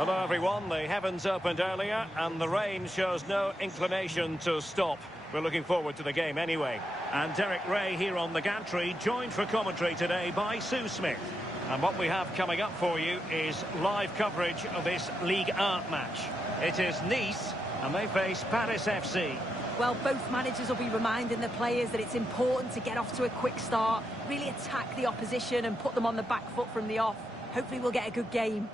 Hello everyone, the heavens opened earlier and the rain shows no inclination to stop. We're looking forward to the game anyway. And Derek Ray here on the gantry, joined for commentary today by Sue Smith. And what we have coming up for you is live coverage of this Liga match. It is Nice and they face Paris FC. Well, both managers will be reminding the players that it's important to get off to a quick start, really attack the opposition and put them on the back foot from the off. Hopefully we'll get a good game.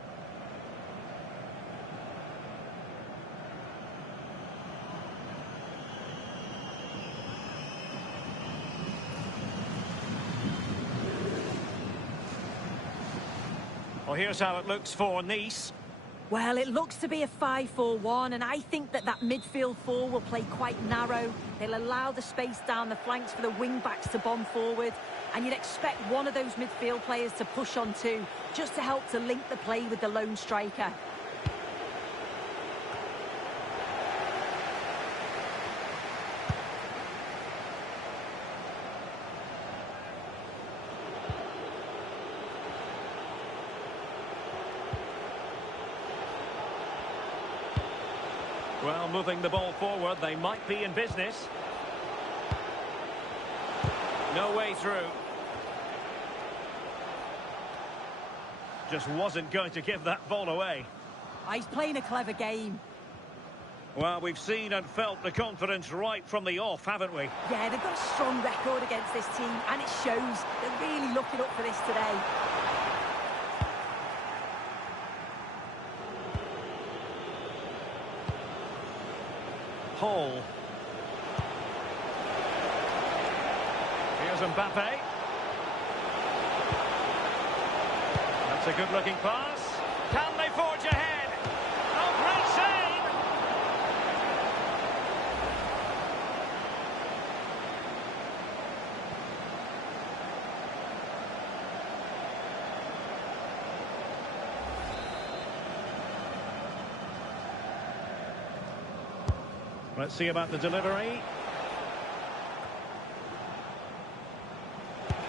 Well, here's how it looks for Nice. Well, it looks to be a 5-4-1, and I think that midfield four will play quite narrow. They'll allow the space down the flanks for the wing-backs to bomb forward, and you'd expect one of those midfield players to push on too, just to help to link the play with the lone striker. Well, moving the ball forward, they might be in business. No way through. Just wasn't going to give that ball away. He's playing a clever game. Well, we've seen and felt the confidence right from the off, haven't we? Yeah, they've got a strong record against this team, and it shows. They're really looking up for this today. Hall. Here's Mbappe. That's a good-looking pass. Can they forge ahead? Oh, great save! Let's see about the delivery.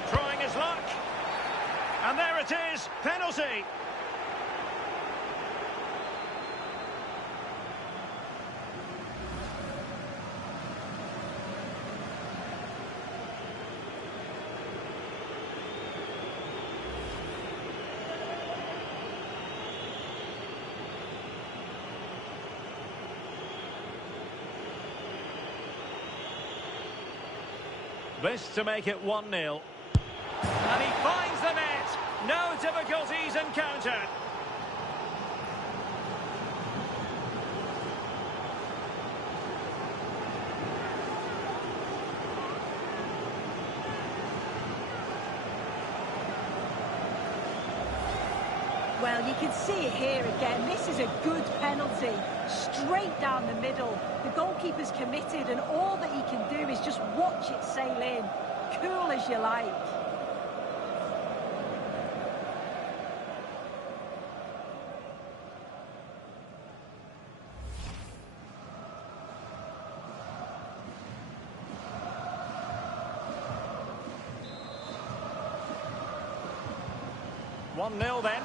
Trying his luck. And there it is, penalty. This to make it 1-0. And he finds the net. No difficulties encountered. Well, you can see it here again. This is a good penalty. Straight down the middle. The goalkeeper's committed, and all that he can do is just watch it sail in. Cool as you like. One 0 then.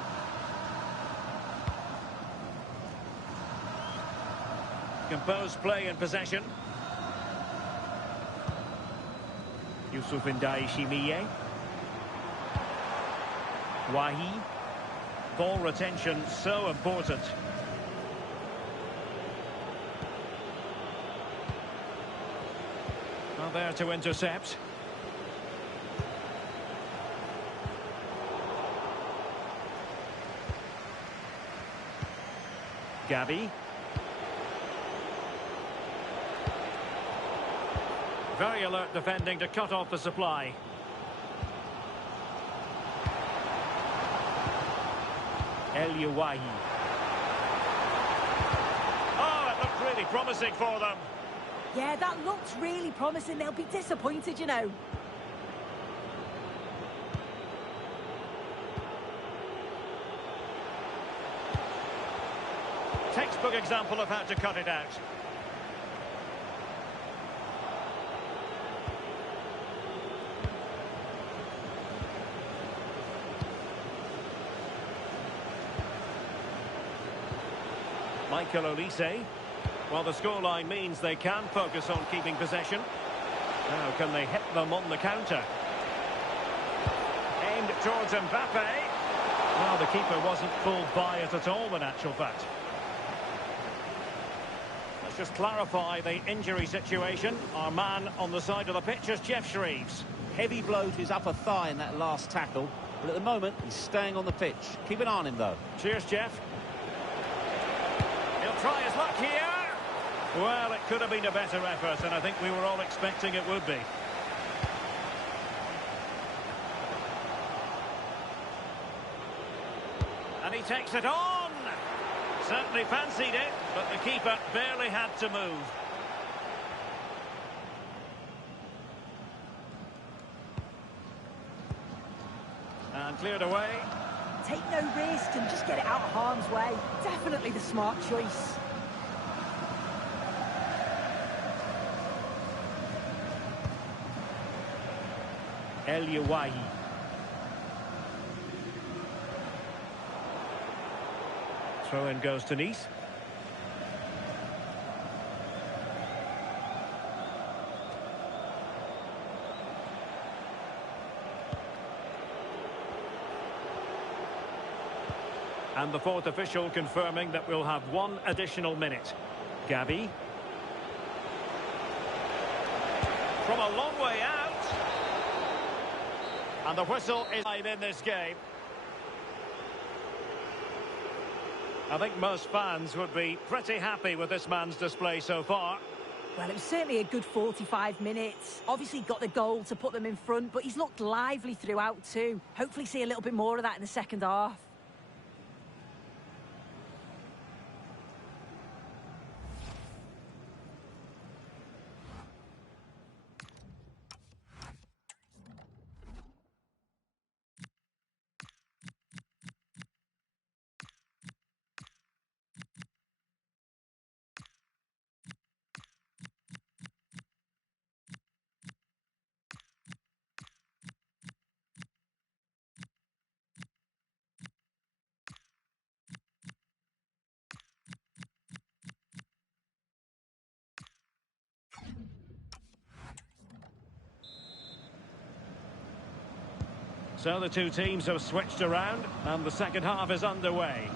Composed play and possession. Yusuf Ndai Shimiye. Wahi. Ball retention so important. Well, there to intercept. Gabi. Very alert defending to cut off the supply. El Yuwahi. Oh, it looked really promising for them. Yeah, that looked really promising. They'll be disappointed, you know. Textbook example of how to cut it out. Michael Olise. Well, the scoreline means they can focus on keeping possession. Now, can they hit them on the counter? Aimed towards Mbappe. Well, the keeper wasn't fooled by it at all, in actual fact. Let's just clarify the injury situation. Our man on the side of the pitch is Jeff Shreves. Heavy blow to his upper thigh in that last tackle. But at the moment, he's staying on the pitch. Keep an eye on him, though. Cheers, Jeff. He'll try his luck here. Well, it could have been a better effort, and I think we were all expecting it would be. And he takes it on. Certainly fancied it, but the keeper barely had to move. And cleared away. Take no risk and just get it out of harm's way. Definitely the smart choice. El Yawahi. Throw-in goes to Nice. And the fourth official confirming that we'll have one additional minute. Gabi. From a long way out. And the whistle is in this game. I think most fans would be pretty happy with this man's display so far. Well, it was certainly a good 45 minutes. Obviously got the goal to put them in front, but he's looked lively throughout too. Hopefully see a little bit more of that in the second half. So the two teams have switched around and the second half is underway.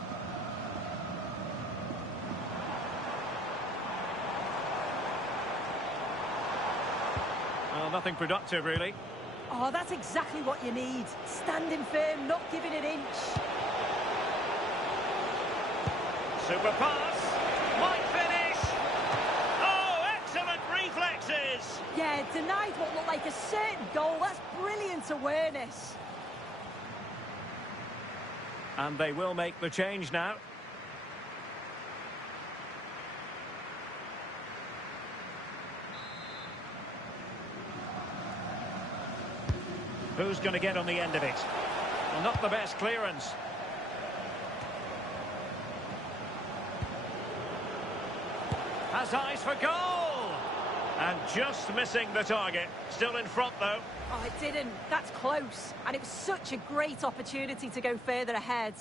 Well, nothing productive really. Oh, that's exactly what you need. Standing firm, not giving an inch. Super pass. Might finish. Oh, excellent reflexes. Yeah, denied what looked like a certain goal. That's brilliant awareness. And they will make the change now. Who's going to get on the end of it? Well, not the best clearance. Has eyes for goal! And just missing the target. Still in front, though. Oh, it didn't. That's close. And it was such a great opportunity to go further ahead.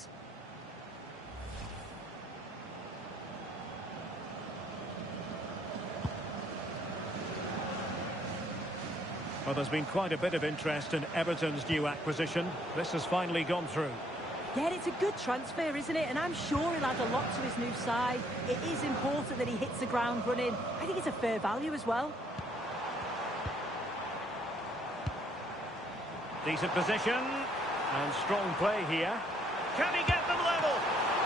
Well, there's been quite a bit of interest in Everton's new acquisition. This has finally gone through. Yeah, it's a good transfer, isn't it? And I'm sure he'll add a lot to his new side. It is important that he hits the ground running. I think it's a fair value as well. Decent position. And strong play here. Can he get them level?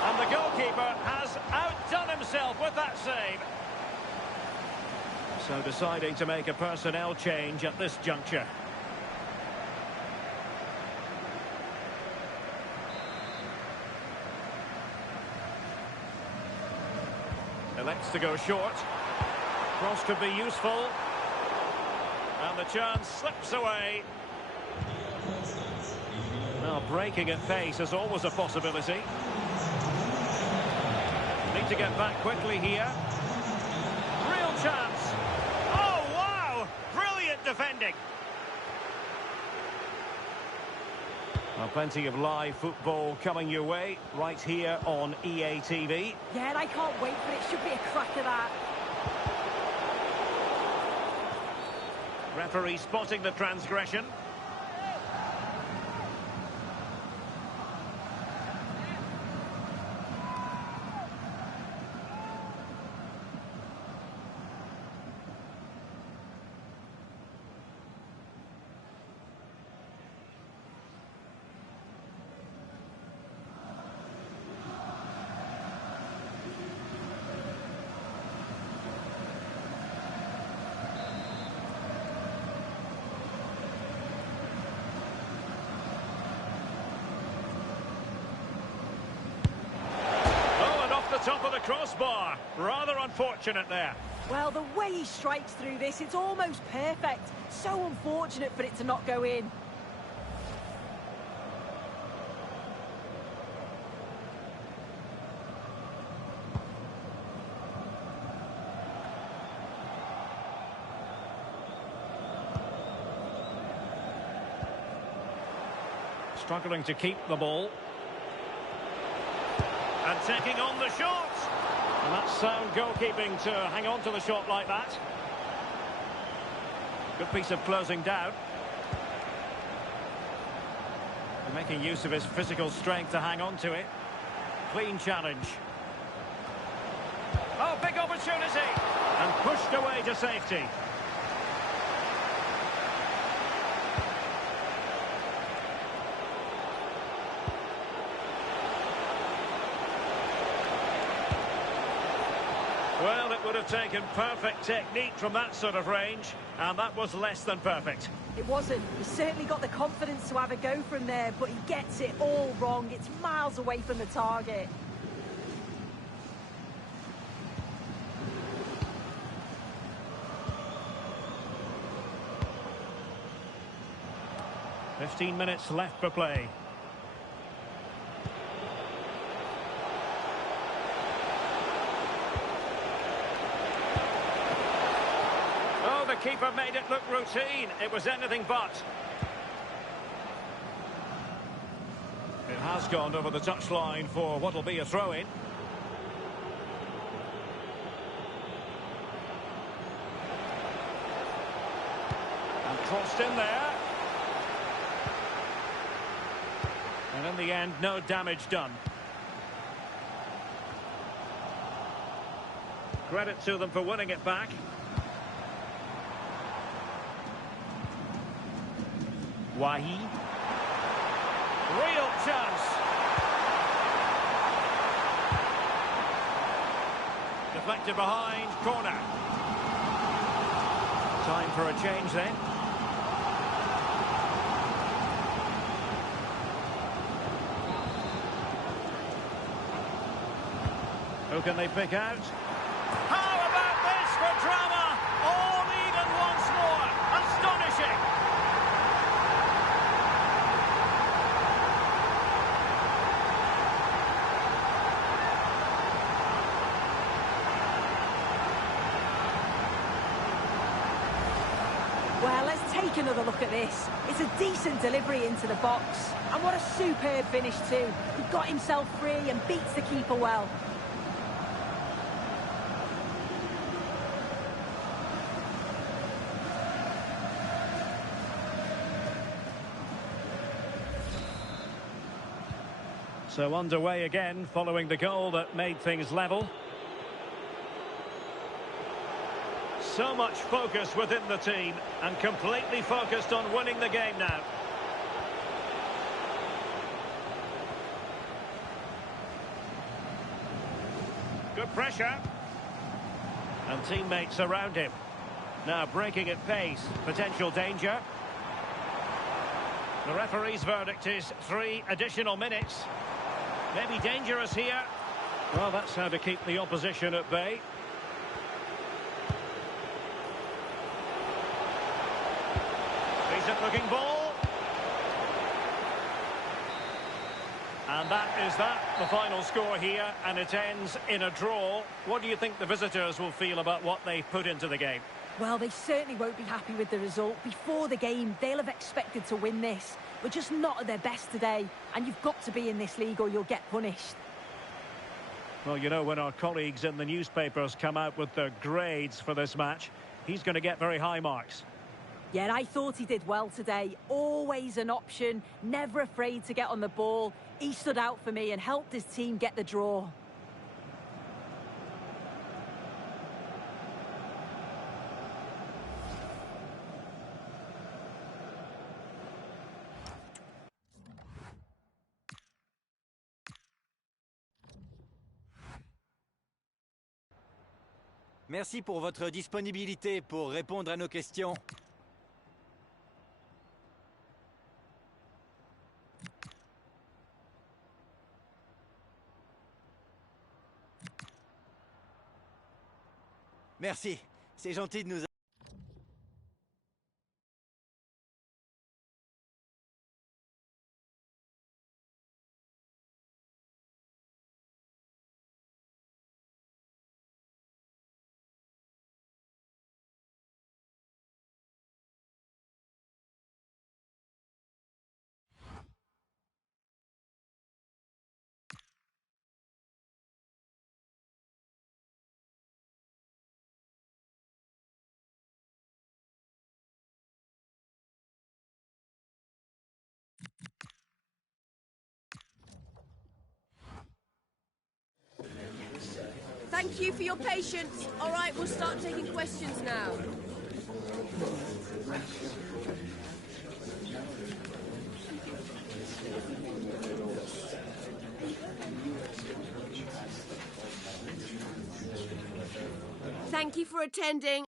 And the goalkeeper has outdone himself with that save. So deciding to make a personnel change at this juncture. Elects to go short. Cross could be useful. And the chance slips away. Well, breaking at pace is always a possibility. Need to get back quickly here. Real chance. Oh, wow! Brilliant defending. Well, plenty of live football coming your way right here on EA TV. Yeah, and I can't wait for it. Should be a cracker, that. Referee spotting the transgression. Top of the crossbar. Rather unfortunate there. Well, the way he strikes through this, it's almost perfect. So unfortunate for it to not go in. Struggling to keep the ball. And taking on the shot. And that's sound goalkeeping to hang on to the shot like that. Good piece of closing down. And making use of his physical strength to hang on to it. Clean challenge. Oh, big opportunity. And pushed away to safety. Well, it would have taken perfect technique from that sort of range, and that was less than perfect. It wasn't. He certainly got the confidence to have a go from there, but he gets it all wrong. It's miles away from the target. "15 minutes left for play. The keeper made it look routine. It was anything but. It has gone over the touchline for what will be a throw-in. And crossed in there. And in the end, no damage done. Credit to them for winning it back. Wahi. Real chance. Deflected behind, corner. Time for a change then. Who can they pick out? How about this for drama? All even once more. Astonishing. Well, let's take another look at this. It's a decent delivery into the box. And what a superb finish too. He got himself free and beats the keeper well. So underway again following the goal that made things level. So much focus within the team and completely focused on winning the game now. Good pressure. And teammates around him. Now breaking at pace. Potential danger. The referee's verdict is 3 additional minutes. Maybe dangerous here. Well, that's how to keep the opposition at bay. Decent looking ball. And that is the final score here, and it ends in a draw. What do you think the visitors will feel about what they've put into the game? Well, they certainly won't be happy with the result. Before the game, they'll have expected to win this. were just not at their best today. And you've got to be in this league or you'll get punished. Well, you know, when our colleagues in the newspapers come out with their grades for this match, he's going to get very high marks. Yeah, I thought he did well today. Always an option, never afraid to get on the ball. He stood out for me and helped his team get the draw. Merci pour votre disponibilité pour répondre à nos questions. Merci, c'est gentil de nous... Thank you for your patience. All right, we'll start taking questions now. Thank you for attending.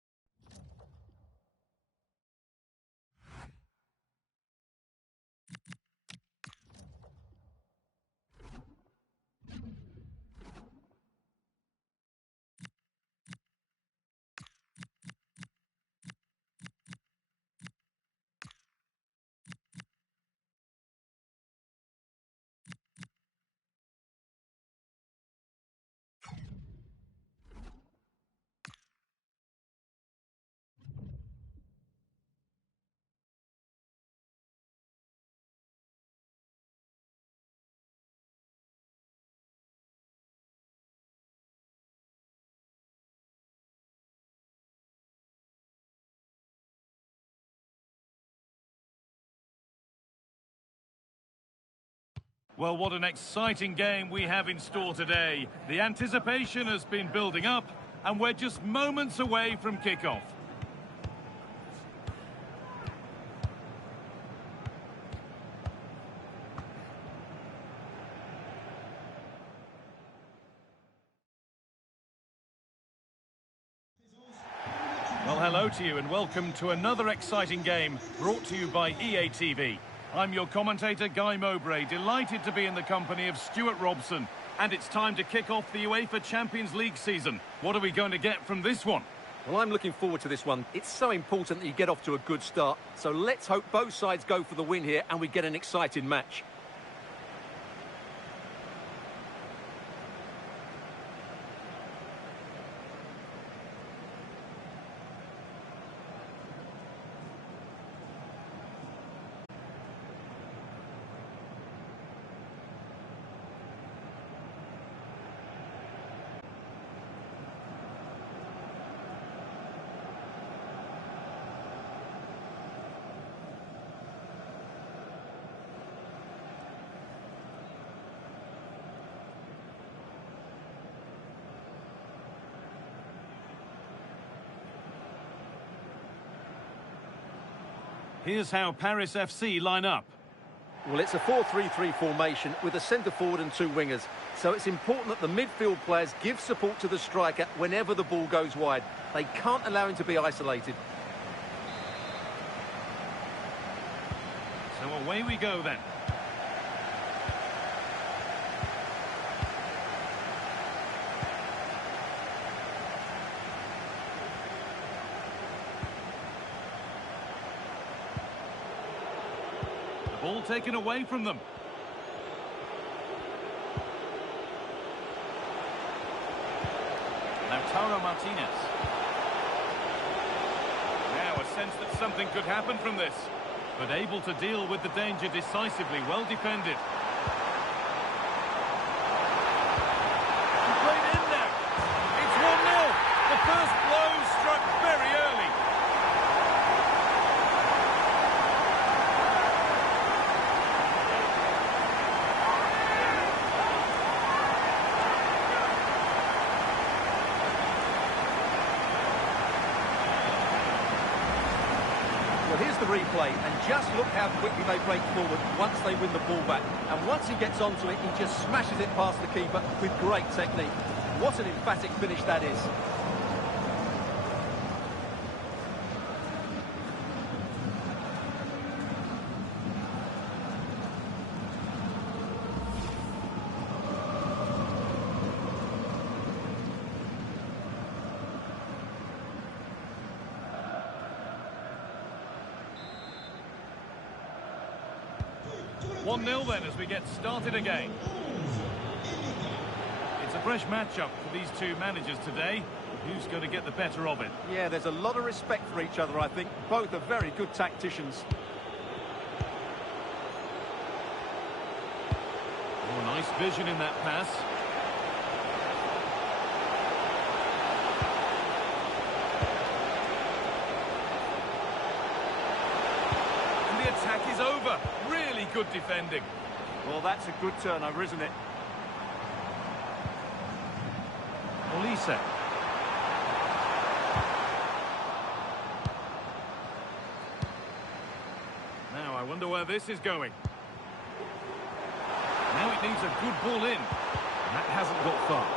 Well, what an exciting game we have in store today. The anticipation has been building up, and we're just moments away from kickoff. Well, hello to you and welcome to another exciting game brought to you by EA TV. I'm your commentator, Guy Mowbray, delighted to be in the company of Stuart Robson. And it's time to kick off the UEFA Champions League season. What are we going to get from this one? Well, I'm looking forward to this one. It's so important that you get off to a good start. So let's hope both sides go for the win here and we get an exciting match. Here's how Paris FC line up. Well, it's a 4-3-3 formation with a centre forward and two wingers. So it's important that the midfield players give support to the striker whenever the ball goes wide. They can't allow him to be isolated. So away we go then. Ball taken away from them. Lautaro Martinez. Now a sense that something could happen from this. but able to deal with the danger decisively. Well defended. Played in there. It's 1-0. The first blow struck very early. Well, here's the replay, and just look how quickly they break forward once they win the ball back. And once he gets onto it, he just smashes it past the keeper with great technique. What an emphatic finish that is. One 1-0 then as we get started again. It's a fresh matchup for these two managers today. Who's going to get the better of it? Yeah, there's a lot of respect for each other, I think. Both are very good tacticians. Oh, nice vision in that pass. And the attack is over. Really good defending. Well, that's a good turnover, isn't it? Olise. Now, I wonder where this is going. Now it needs a good ball in. And that hasn't got far.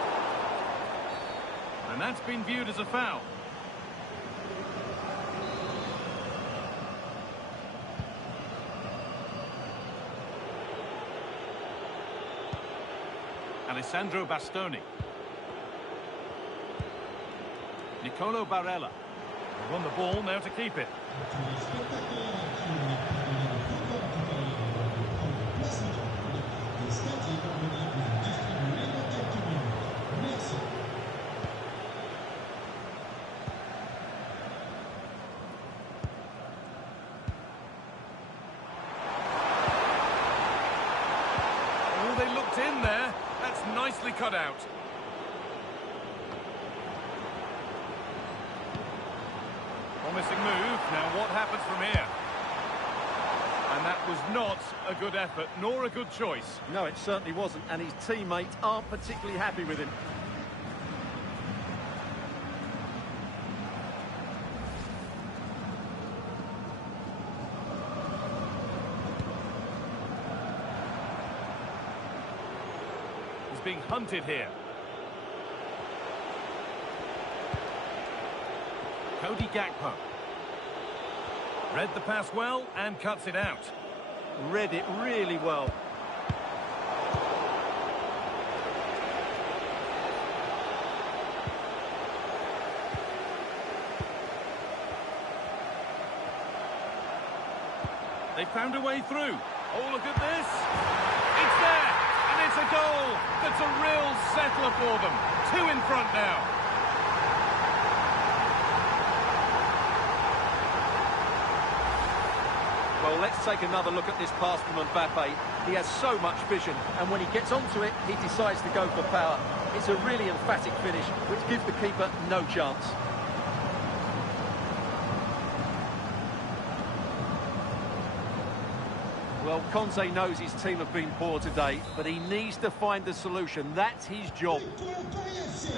And that's been viewed as a foul. Alessandro Bastoni. Nicolo Barella. They won the ball, now to keep it. Oh, they looked in there. That's nicely cut out. Promising move. Now what happens from here? And that was not a good effort, nor a good choice. No, it certainly wasn't, and his teammates aren't particularly happy with him. He's being hunted here. Cody Gakpo. Read the pass well and cuts it out. Read it really well. They found a way through. Oh, look at this. It's there. And it's a goal. That's a real settler for them. 2 in front now. Well, let's take another look at this pass from Mbappe. He has so much vision, and when he gets onto it, he decides to go for power. It's a really emphatic finish, which gives the keeper no chance. Well, Conte knows his team have been poor today, but he needs to find the solution. That's his job.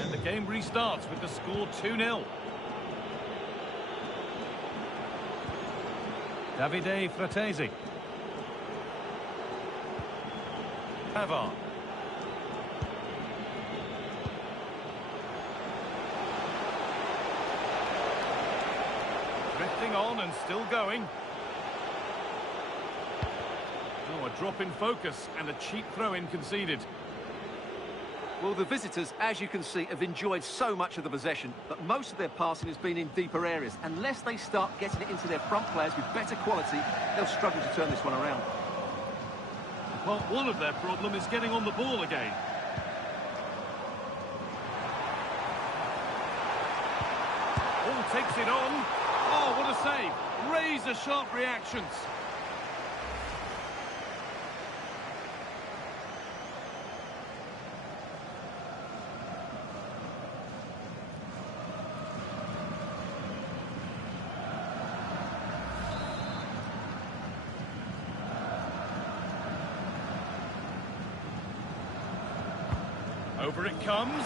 And the game restarts with the score 2-0. Davide Fratesi. Pavard. Drifting on and still going. Oh, a drop in focus and a cheap throw-in conceded. Well, the visitors, as you can see, have enjoyed so much of the possession, but most of their passing has been in deeper areas. Unless they start getting it into their front players with better quality, they'll struggle to turn this one around. Well, one of their problem is getting on the ball again. Oh, takes it on. Oh, what a save. Razor-sharp reactions. Over it comes.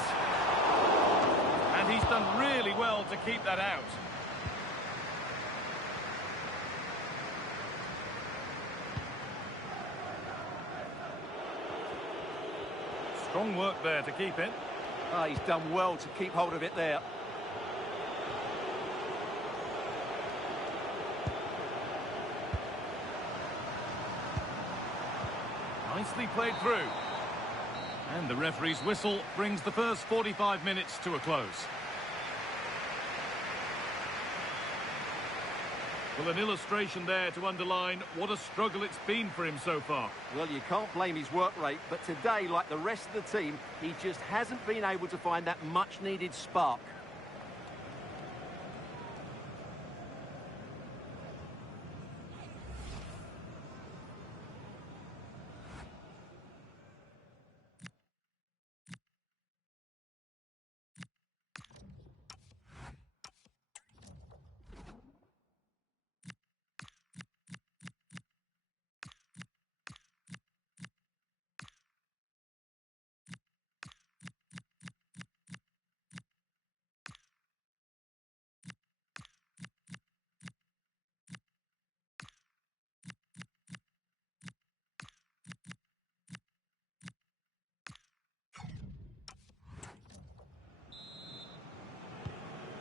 And he's done really well to keep that out. Strong work there to keep it. Ah, he's done well to keep hold of it there. Nicely played through. And the referee's whistle brings the first 45 minutes to a close. Well, an illustration there to underline what a struggle it's been for him so far. Well, you can't blame his work rate, but today, like the rest of the team, he just hasn't been able to find that much-needed spark.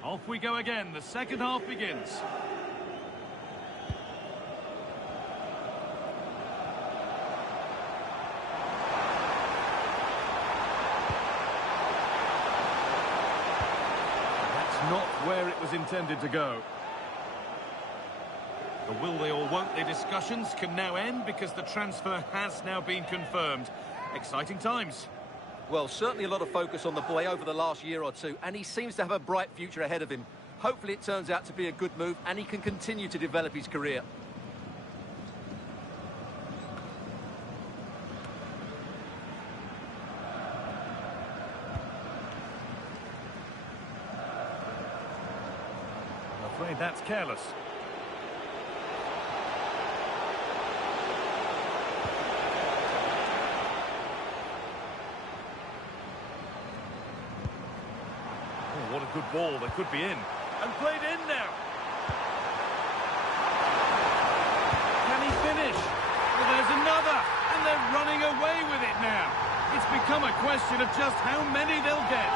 Off we go again. The second half begins. That's not where it was intended to go. The will they or won't they discussions can now end because the transfer has now been confirmed. Exciting times. Well, certainly a lot of focus on the boy over the last year or two, and he seems to have a bright future ahead of him. Hopefully it turns out to be a good move, and he can continue to develop his career. I'm afraid that's careless. What a good ball, they could be in. And played in now. Can he finish? Well, there's another. And they're running away with it now. It's become a question of just how many they'll get.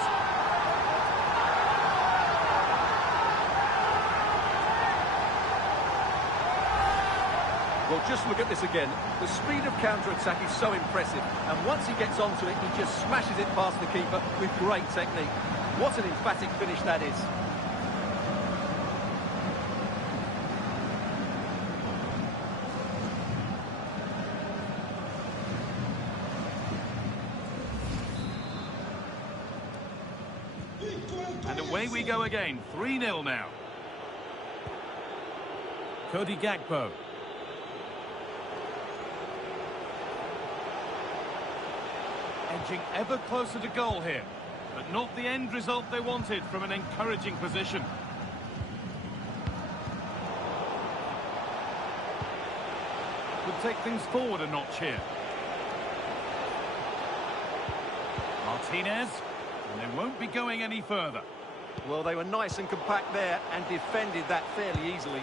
Well, just look at this again. The speed of counter-attack is so impressive. And once he gets onto it, he just smashes it past the keeper with great technique. What an emphatic finish that is. And away we go again. 3-0 now. Cody Gakpo. Edging ever closer to goal here. But not the end result they wanted from an encouraging position. Could take things forward a notch here. Martinez, and they won't be going any further. Well, they were nice and compact there and defended that fairly easily.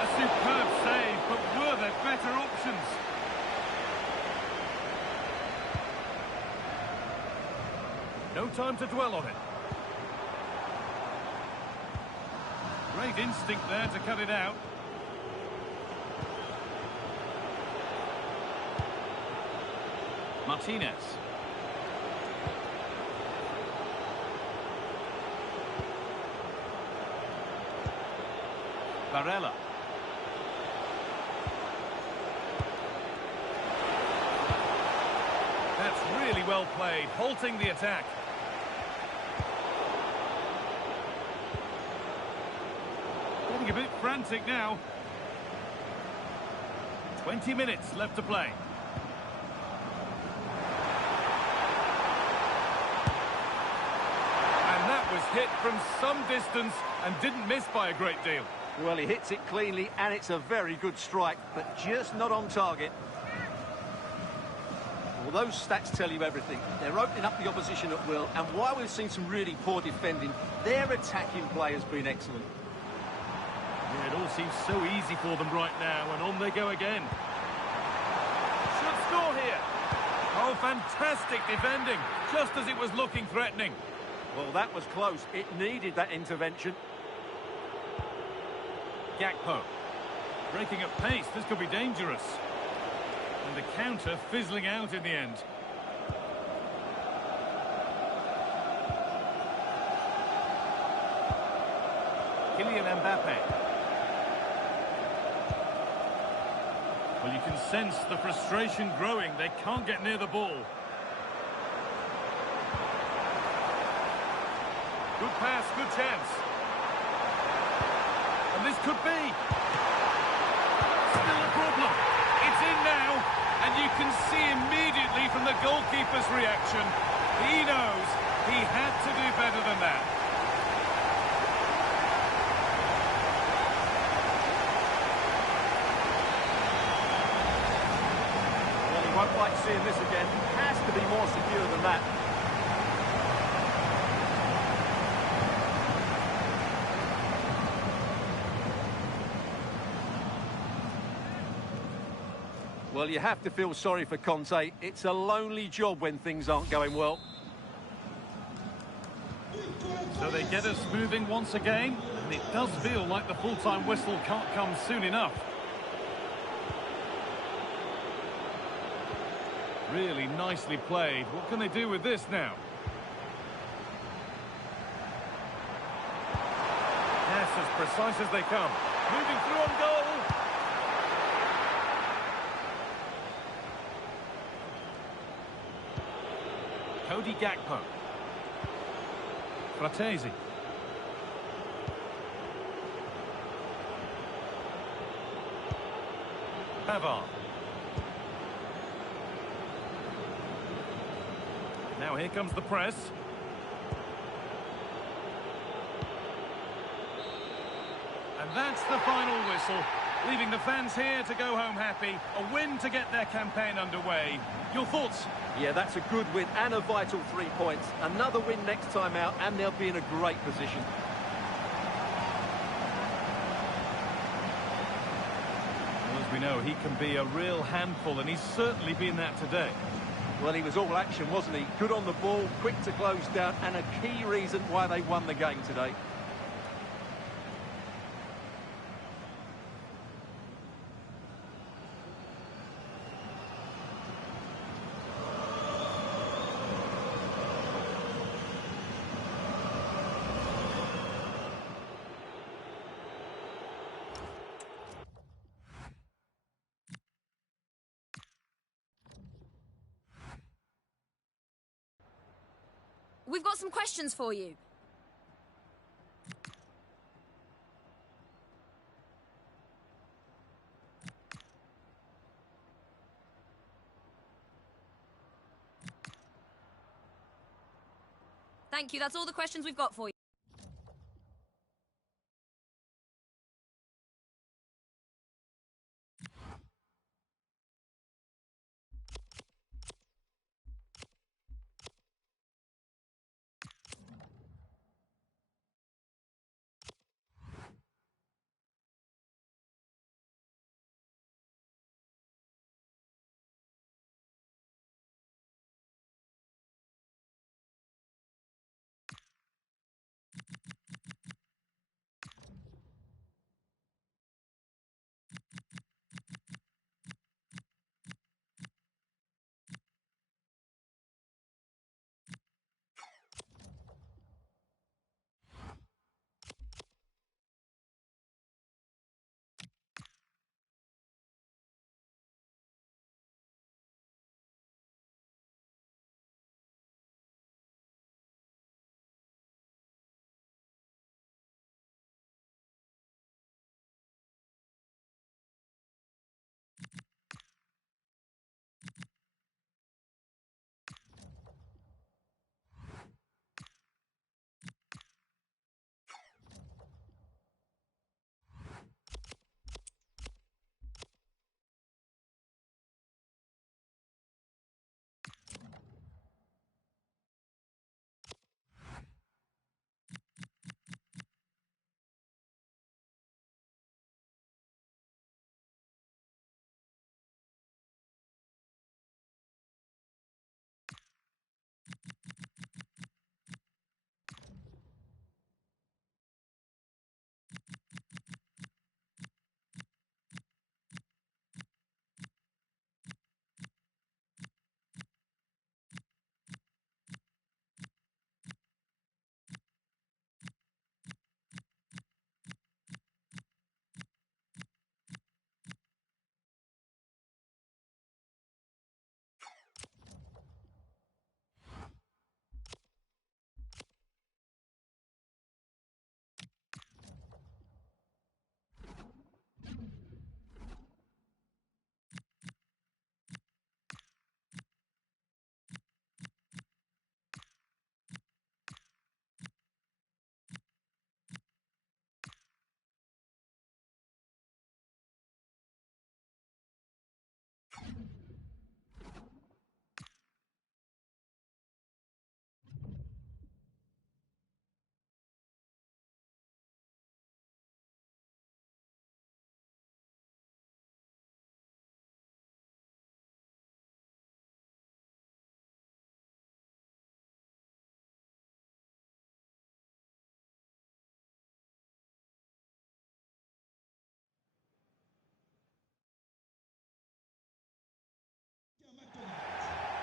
A superb save, but were there better options? No time to dwell on it. Great instinct there to cut it out. Martinez. Barella. That's really well played, halting the attack. Getting a bit frantic now. 20 minutes left to play. And that was hit from some distance and didn't miss by a great deal. Well, he hits it cleanly, and it's a very good strike, but just not on target. Well, those stats tell you everything. They're opening up the opposition at will, and while we've seen some really poor defending, their attacking play has been excellent. Yeah, it all seems so easy for them right now, and on they go again. Should score here. Oh, fantastic defending, just as it was looking threatening. Well, that was close. It needed that intervention. Gakpo. Breaking at pace, this could be dangerous. And the counter fizzling out in the end. Kylian Mbappe. Well, you can sense the frustration growing. They can't get near the ball. Good pass, good chance. And this could be. Still a problem. It's in now, and you can see immediately from the goalkeeper's reaction, he knows he had to do better than that. Well, he won't like seeing this again. Has to be more secure than that. Well, you have to feel sorry for Conte. It's a lonely job when things aren't going well. So they get us moving once again, and it does feel like the full-time whistle can't come soon enough. Really nicely played. What can they do with this now? Yes, as precise as they come. Moving through on goal. Cody Gakpo. Fratesi. Pavard. Now here comes the press. And that's the final whistle, leaving the fans here to go home happy. A win to get their campaign underway. Your thoughts? Yeah, that's a good win and a vital 3 points. Another win next time out, and they'll be in a great position. Well, as we know, he can be a real handful, and he's certainly been that today. Well, he was all action, wasn't he? Good on the ball, quick to close down, and a key reason why they won the game today. We've got some questions for you. Thank you. That's all the questions we've got for you.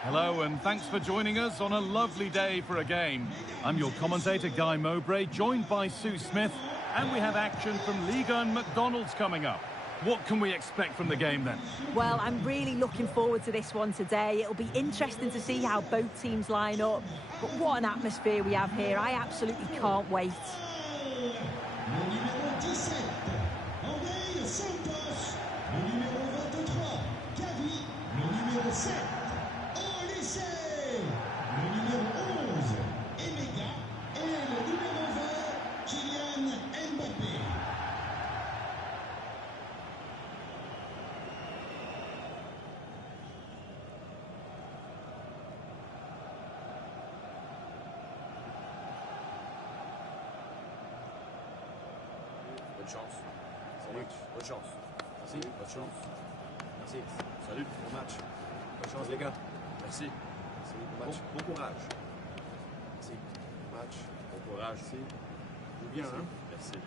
Hello and thanks for joining us on a lovely day for a game. I'm your commentator Guy Mowbray, joined by Sue Smith, and we have action from Liga and McDonald's coming up. What can we expect from the game then? Well, I'm really looking forward to this one today. It'll be interesting to see how both teams line up. But what an atmosphere we have here. I absolutely can't wait. Bonne chance. Salut. Bonne chance. Merci. Bonne chance. Merci. Salut. Bon match. Bonne chance les gars. Merci. Merci. Bon match. Bon courage. Merci. Bon match. Bon courage. Merci. Joue bien, hein. Merci.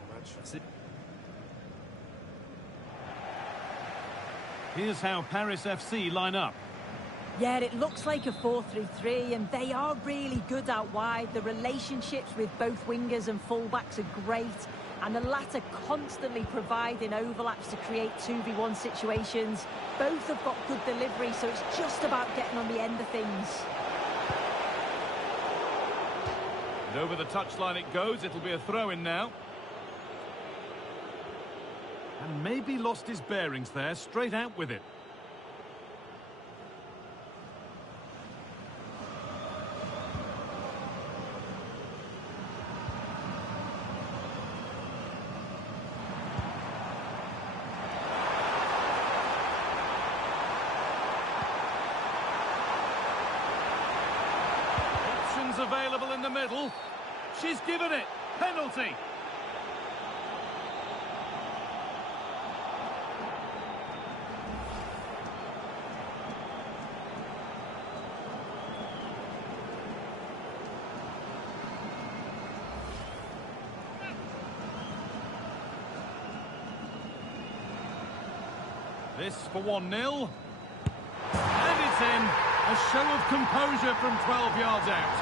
Bon match. Merci. Here's how Paris FC line up. Yeah, it looks like a 4-3-3, and they are really good out wide. The relationships with both wingers and fullbacks are great, and the latter constantly providing overlaps to create 2v1 situations. Both have got good delivery, so it's just about getting on the end of things. And over the touchline it goes. It'll be a throw-in now. And maybe lost his bearings there. Straight out with it. Available in the middle. She's given it. Penalty. This for 1-0. And it's in. A show of composure from 12 yards out.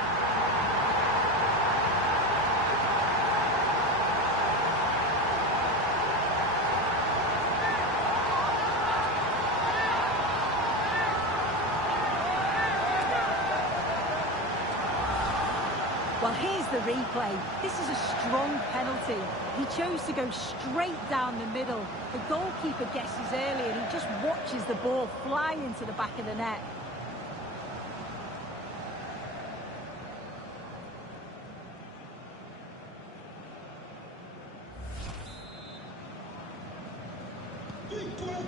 Well, here's the replay. This is a strong penalty. He chose to go straight down the middle. The goalkeeper guesses early and he just watches the ball fly into the back of the net.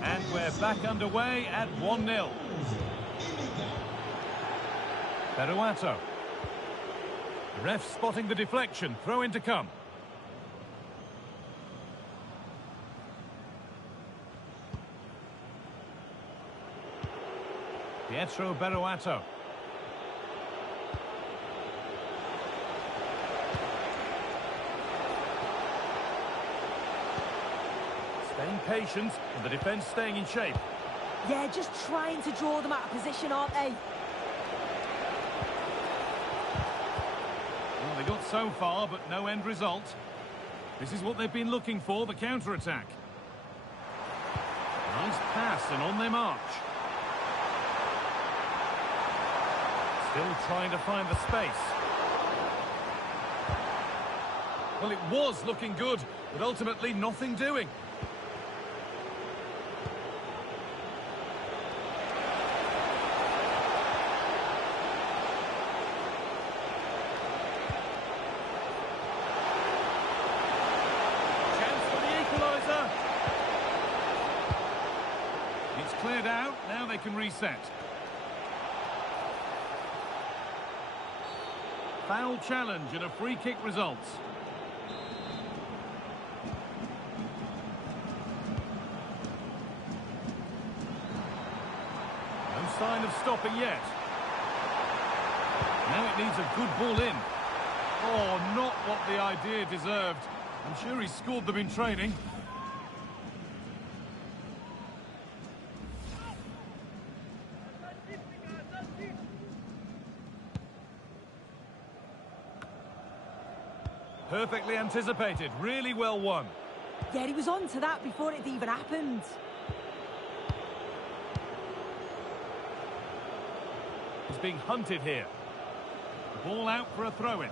And we're back underway at 1-0. Peruato. Ref spotting the deflection. Throw in to come. Pietro Peruato. Staying patient and the defence staying in shape. Yeah, just trying to draw them out of position, aren't they? Well, they got so far, but no end result. This is what they've been looking for, the counter-attack. Nice pass, and on they march. Still trying to find the space. Well, it was looking good, but ultimately nothing doing. Cleared out, now they can reset. Foul challenge and a free kick results. No sign of stopping yet. Now it needs a good ball in. Oh, not what the idea deserved. I'm sure he scored them in training. Perfectly anticipated, really well won. Yeah, he was on to that before it even happened. He's being hunted here. Ball out for a throw-in.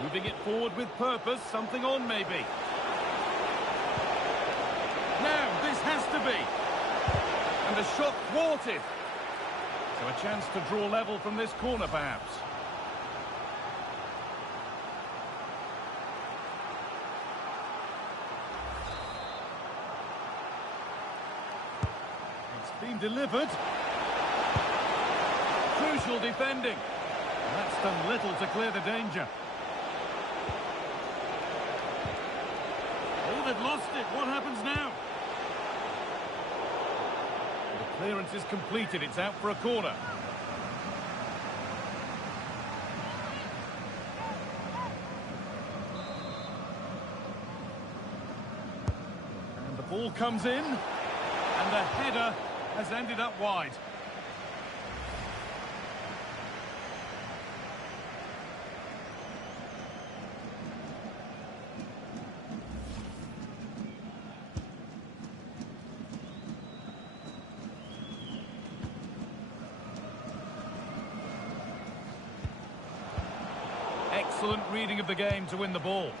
Moving it forward with purpose, something on maybe. Now, this has to be. And the shot thwarted. So a chance to draw level from this corner, perhaps. It's been delivered. Crucial defending. And that's done little to clear the danger. Oh, they've lost it. What happens now? The clearance is completed. It's out for a corner. And the ball comes in. And the header has ended up wide. Excellent reading of the game to win the ball.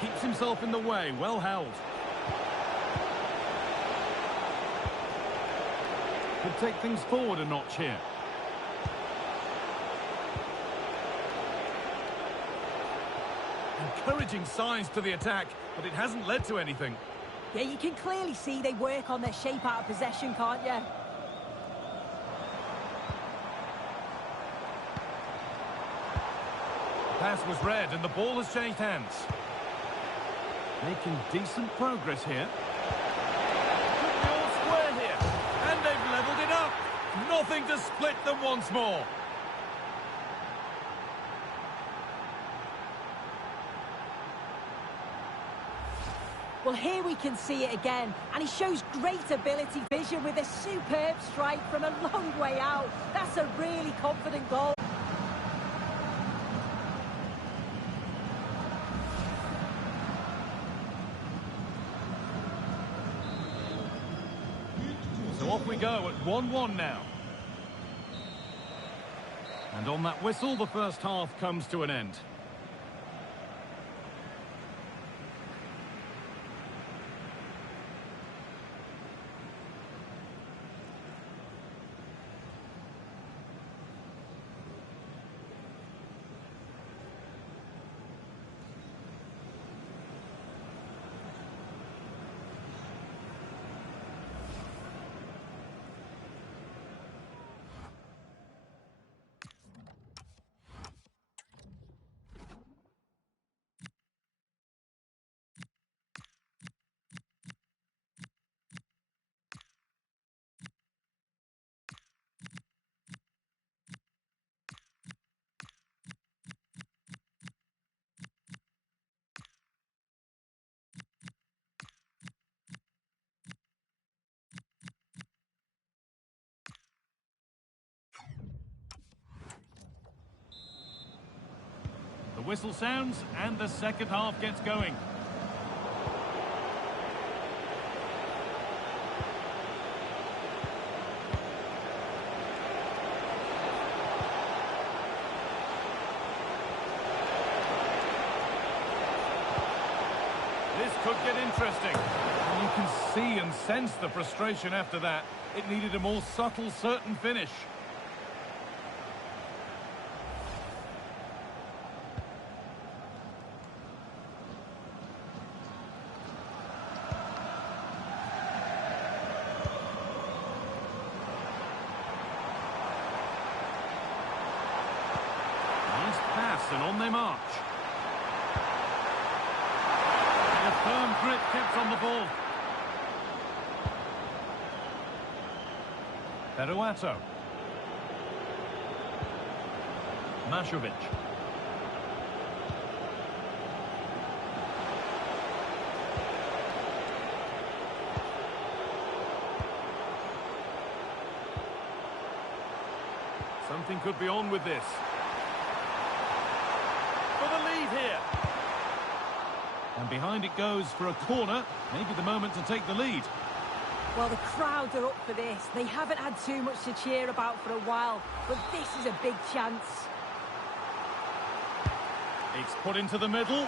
Keeps himself in the way, well held. Could take things forward a notch here. Encouraging signs to the attack, but it hasn't led to anything. Yeah, you can clearly see they work on their shape out of possession, can't you? Pass was read and the ball has changed hands. Making decent progress here. Could be all square here. And they've levelled it up. Nothing to split them once more. Well, here we can see it again, and he shows great ability vision with a superb strike from a long way out. That's a really confident goal. So off we go at 1-1 now. And on that whistle, the first half comes to an end. The whistle sounds and the second half gets going. This could get interesting. And you can see and sense the frustration after that. It needed a more subtle, certain finish. And on they march. A firm grip kept on the ball. Peruato. Mashovic. Something could be on with this. For the lead here. And behind it goes for a corner. Maybe the moment to take the lead. Well, the crowd are up for this. They haven't had too much to cheer about for a while, but this is a big chance. It's put into the middle.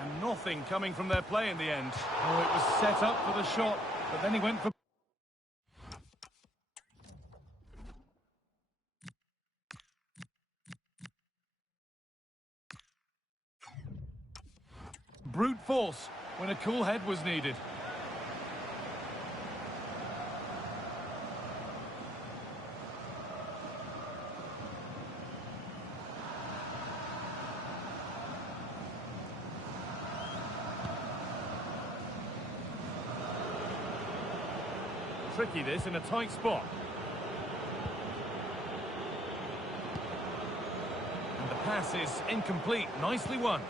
And nothing coming from their play in the end. Oh, it was set up for the shot, but then he went for... brute force when a cool head was needed. Tricky this in a tight spot. And the pass is incomplete. Nicely won.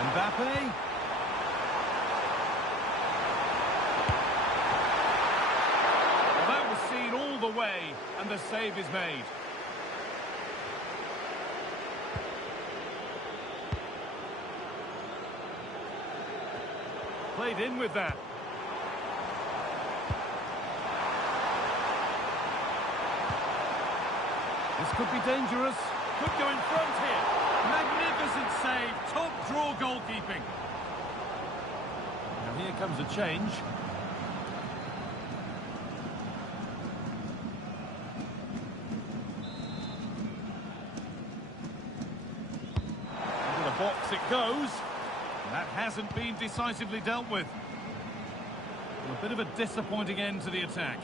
Mbappe. Well, that was seen all the way, and the save is made. Played in with that. This could be dangerous. Could go in front here. Magnificent save. Top draw goalkeeping. Now here comes a change. Into the box it goes. That hasn't been decisively dealt with. A bit of a disappointing end to the attack.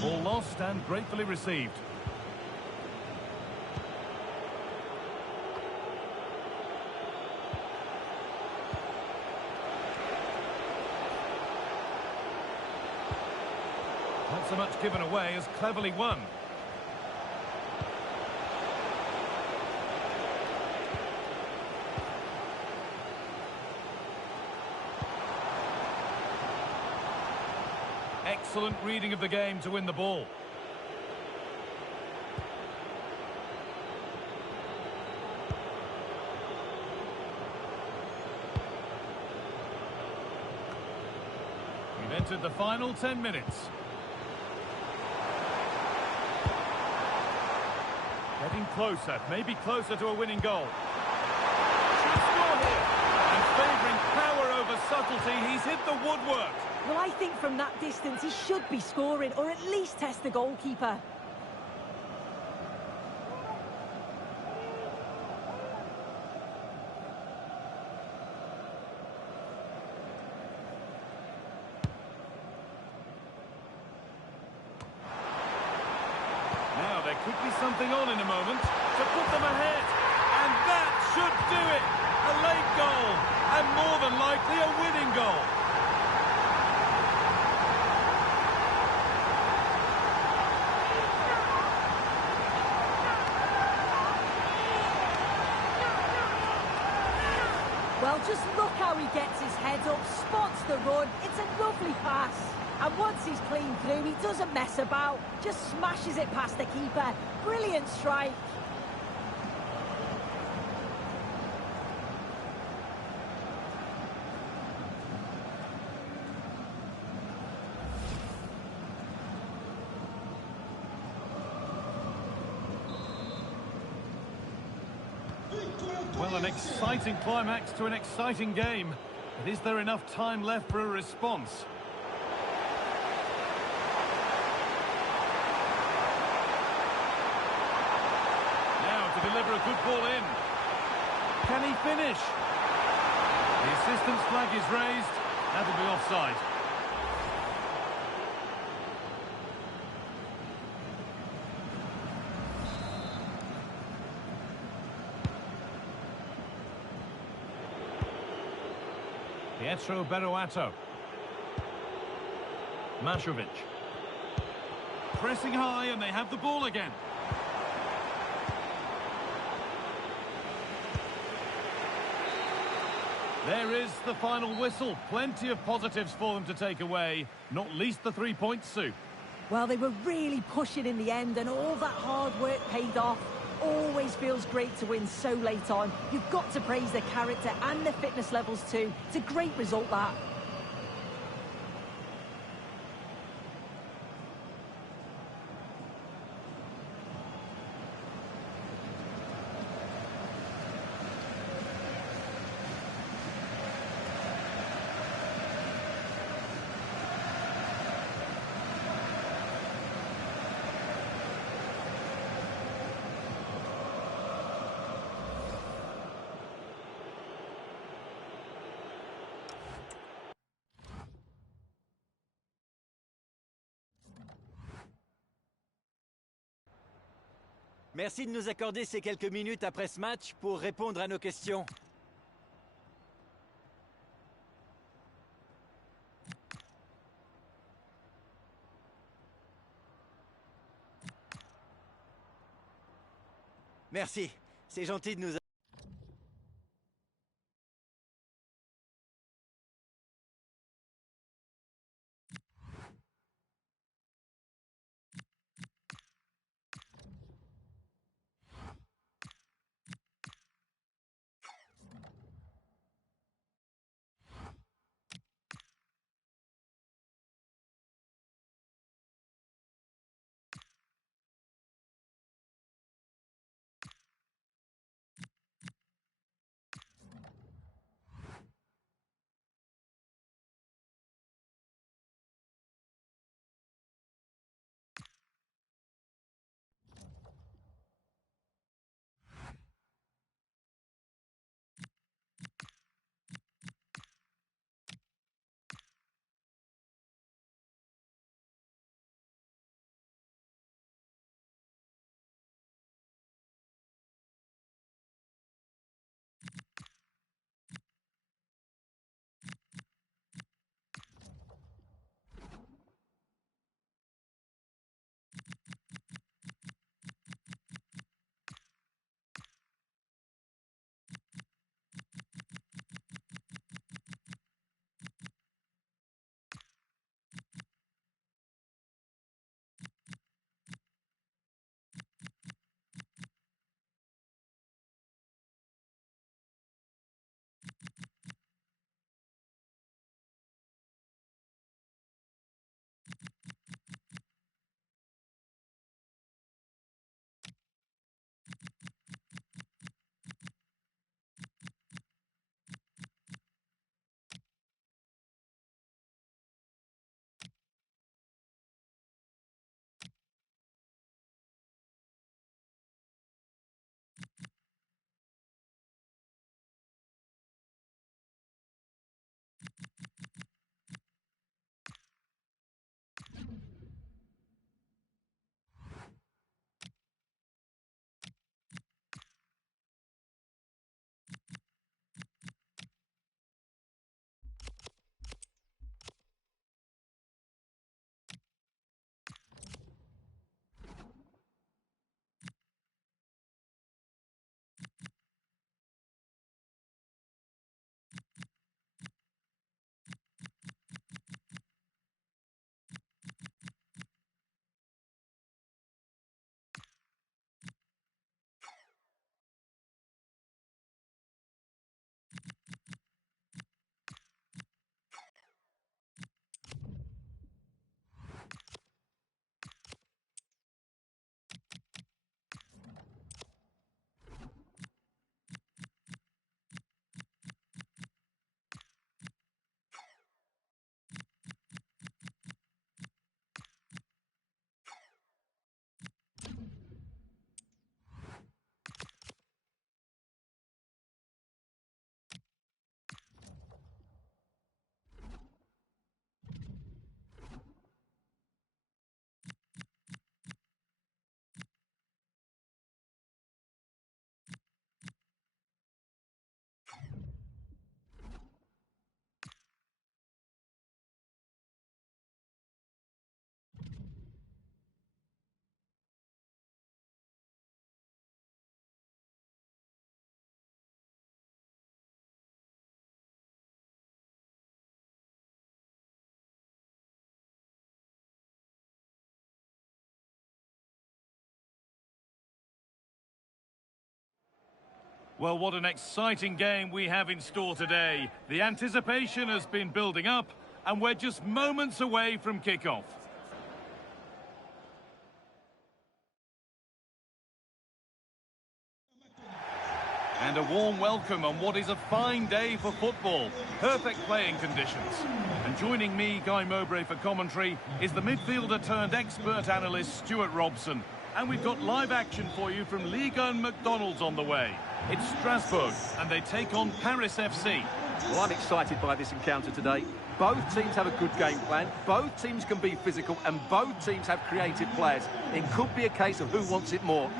Ball lost and gratefully received. Not so much given away as cleverly won. Excellent reading of the game to win the ball. We've entered the final 10 minutes. Getting closer, maybe closer to a winning goal. Should score here. And favouring power over subtlety, he's hit the woodwork. Well, I think from that distance he should be scoring, or at least test the goalkeeper. Now there could be something on in a moment to put them ahead. And that should do it. A late goal, and more than likely a winning goal. Well, just look how he gets his head up, spots the run. It's a lovely pass. And once he's clean through, he doesn't mess about. Just smashes it past the keeper. Brilliant strike. Well, an exciting climax to an exciting game. But is there enough time left for a response? Now to deliver a good ball in. Can he finish? The assistant's flag is raised. That'll be offside. Pietro Beruato. Mashovic. Pressing high, and they have the ball again. There is the final whistle. Plenty of positives for them to take away, not least the 3 points, Sue. Well, they were really pushing in the end, and all that hard work paid off. Always feels great to win so late on. You've got to praise their character and their fitness levels too. It's a great result, that. Merci de nous accorder ces quelques minutes après ce match pour répondre à nos questions. Merci, c'est gentil de nous Well, what an exciting game we have in store today. The anticipation has been building up, and we're just moments away from kick-off. And a warm welcome on what is a fine day for football. Perfect playing conditions. And joining me, Guy Mowbray, for commentary is the midfielder turned expert analyst Stuart Robson. And we've got live action for you from Liga and McDonald's on the way. It's Strasbourg, and they take on Paris FC. Well, I'm excited by this encounter today. Both teams have a good game plan, both teams can be physical, and both teams have creative players. It could be a case of who wants it more.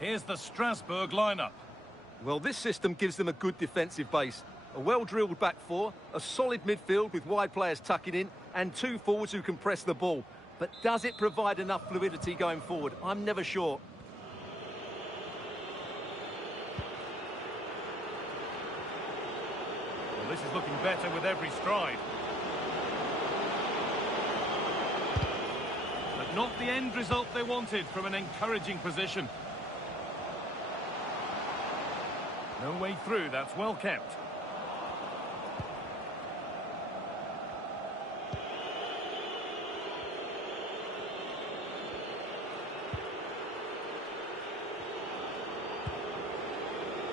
Here's the Strasbourg lineup. Well, this system gives them a good defensive base. A well-drilled back four, a solid midfield with wide players tucking in, and two forwards who can press the ball. But does it provide enough fluidity going forward? I'm never sure. Well, this is looking better with every stride. But not the end result they wanted from an encouraging position. No way through, that's well kept.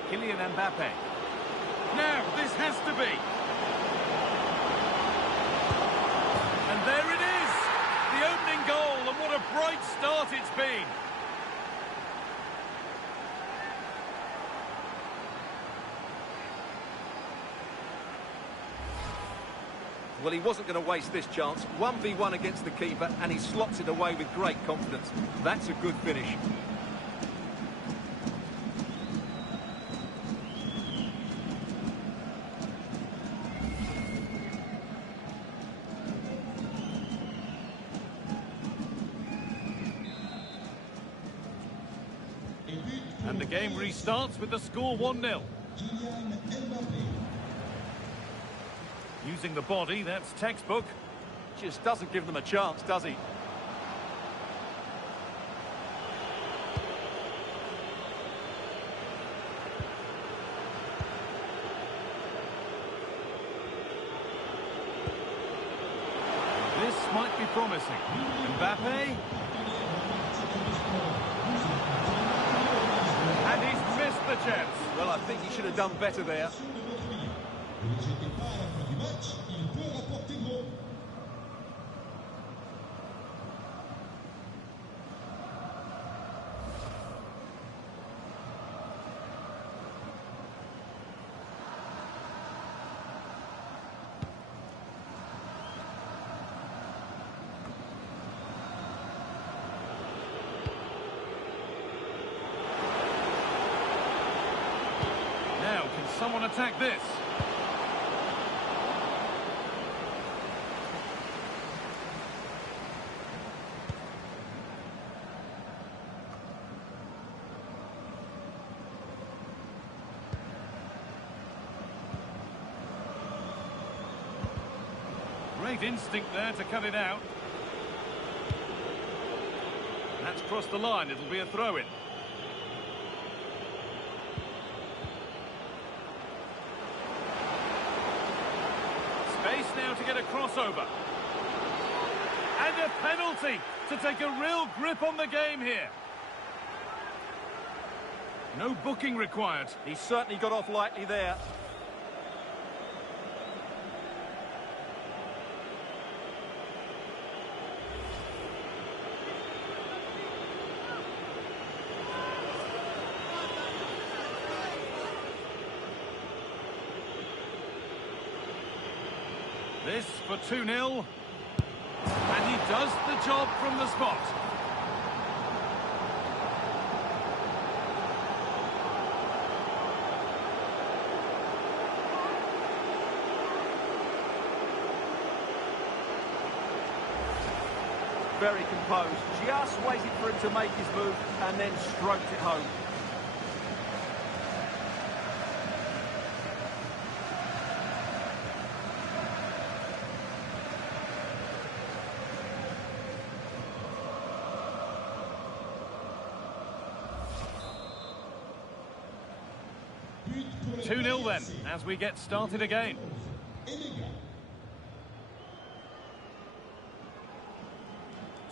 Kylian Mbappe. Now, this has to be. And there it is! The opening goal, and what a bright start it's been. Well, he wasn't going to waste this chance. 1v1 against the keeper, and he slots it away with great confidence. That's a good finish. And the game restarts with the score 1-0. Using the body, that's textbook. Just doesn't give them a chance, does he? This might be promising. Mbappe. And he's missed the chance. Well, I think he should have done better there. Now, can someone attack this? Great instinct there to cut it out. That's crossed the line, it'll be a throw-in. Space now to get a crossover. And a penalty to take a real grip on the game here. No booking required. He certainly got off lightly there. This for 2-0. And he does the job from the spot. very composed. Just waited for him to make his move and then stroked it home. Two 0 then, as we get started again.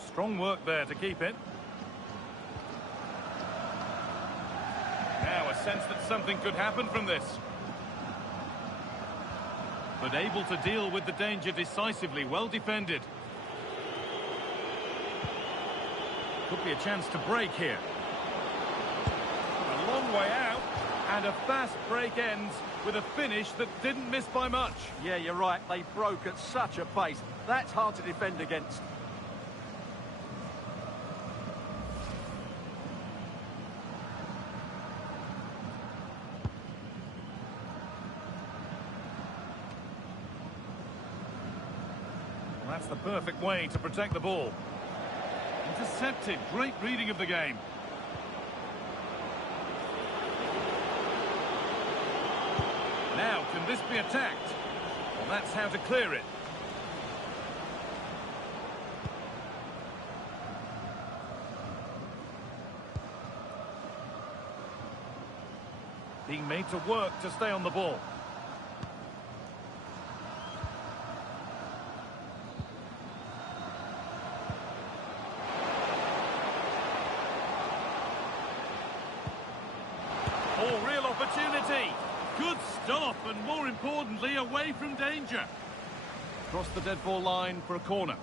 Strong work there to keep it. Now a sense that something could happen from this. But able to deal with the danger decisively, well defended. Could be a chance to break here. A long way out. And a fast break ends with a finish that didn't miss by much. Yeah, you're right. They broke at such a pace. That's hard to defend against. Well, that's the perfect way to protect the ball. Intercepted. Great reading of the game. Now, can this be attacked? Well, that's how to clear it. Being made to work to stay on the ball. Oh, real opportunity. Good stop, and more importantly, away from danger. Cross the dead ball line for a corner.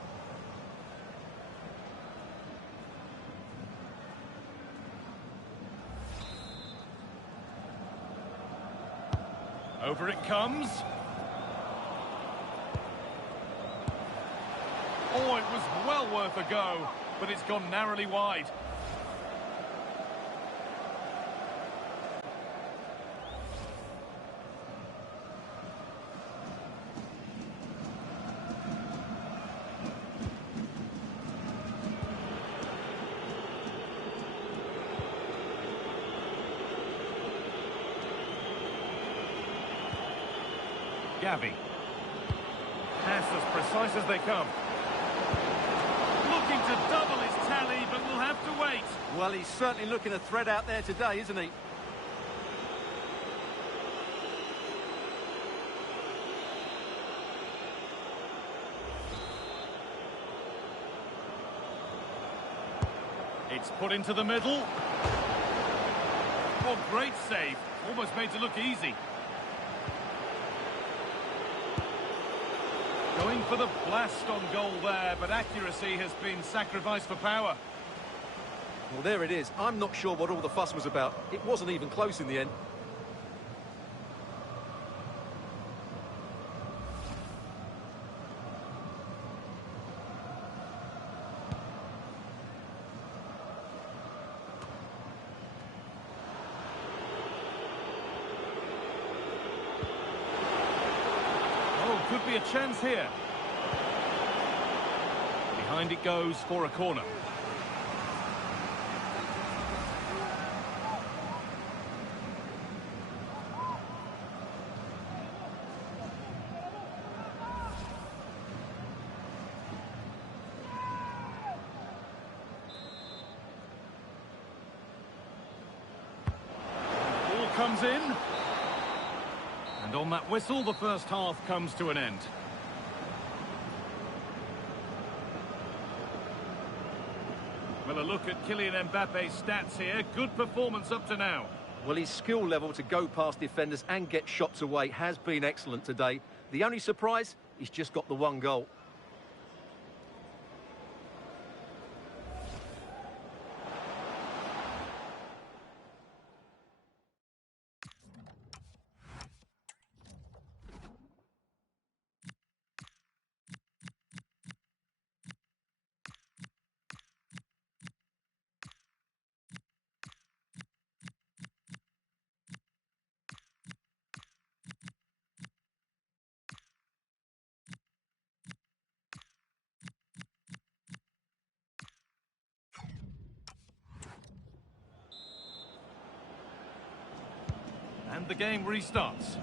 Over it comes. Oh, it was well worth a go, but it's gone narrowly wide. Gavi. Pass as precise as they come. Looking to double his tally, but will have to wait. Well, he's certainly looking a threat out there today, isn't he? It's put into the middle. Oh, great save. Almost made to look easy. Going for the blast on goal there, but accuracy has been sacrificed for power. Well, there it is. I'm not sure what all the fuss was about. It wasn't even close in the end. Could be a chance here. Behind it goes for a corner. Ball comes in. And on that whistle, the first half comes to an end. Well, a look at Kylian Mbappe's stats here. Good performance up to now. Well, his skill level to go past defenders and get shots away has been excellent today. The only surprise, he's just got the one goal. the game restarts.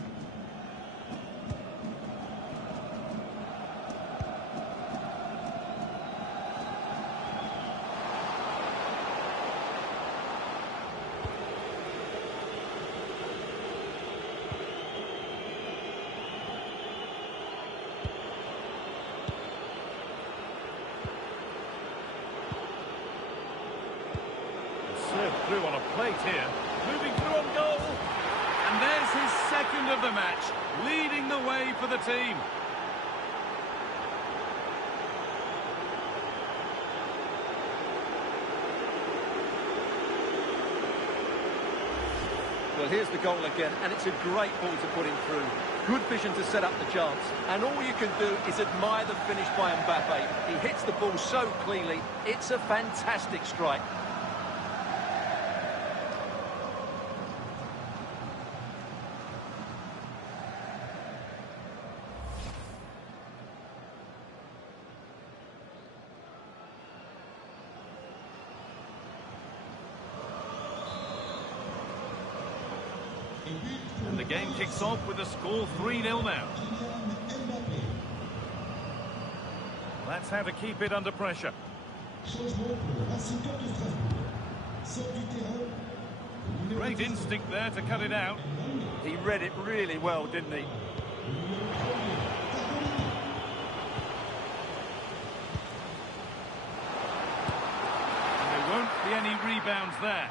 Through on a plate here, moving through on goal, and there's his second of the match, leading the way for the team. Well, here's the goal again, and it's a great ball to put him through. Good vision to set up the chance, and all you can do is admire the finish by Mbappe. He hits the ball so cleanly, it's a fantastic strike. And the game kicks off with the score 3-0 now. That's how to keep it under pressure. Great instinct there to cut it out. He read it really well, didn't he? And there won't be any rebounds there.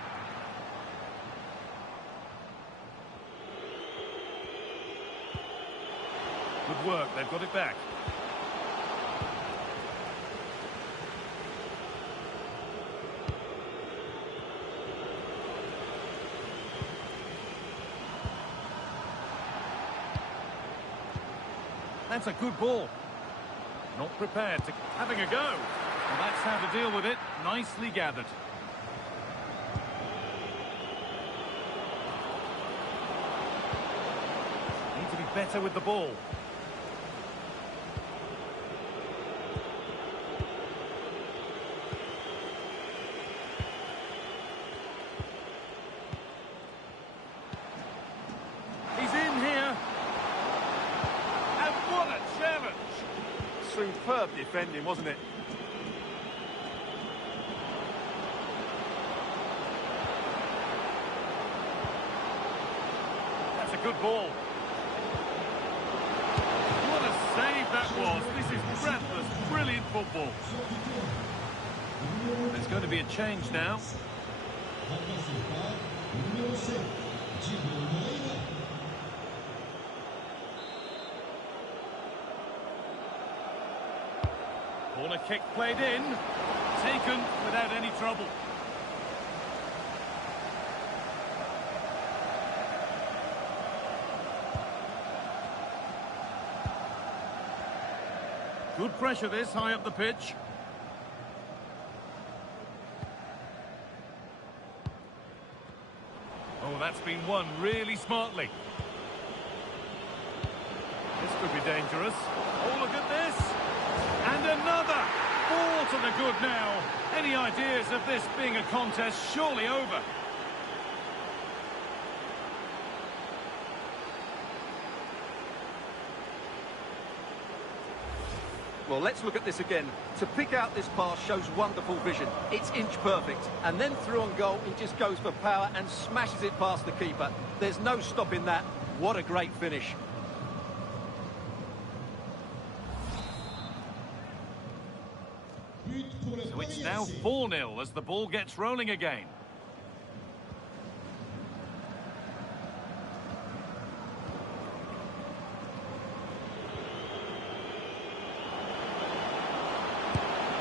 Good work, they've got it back. That's a good ball. Not prepared to having a go. Well, that's how to deal with it. Nicely gathered. Need to be better with the ball. Superb defending, wasn't it? That's a good ball. What a save that was. This is breathless, brilliant football. There's going to be a change now. Corner kick played in, taken without any trouble. Good pressure this, high up the pitch. Oh, that's been won really smartly. This could be dangerous. Oh, look at this. And another ball to the good now. Any ideas of this being a contest surely over? Well, let's look at this again. To pick out this pass shows wonderful vision. It's inch perfect. And then through on goal, he just goes for power and smashes it past the keeper. There's no stopping that. What a great finish. So it's now 4-0 as the ball gets rolling again.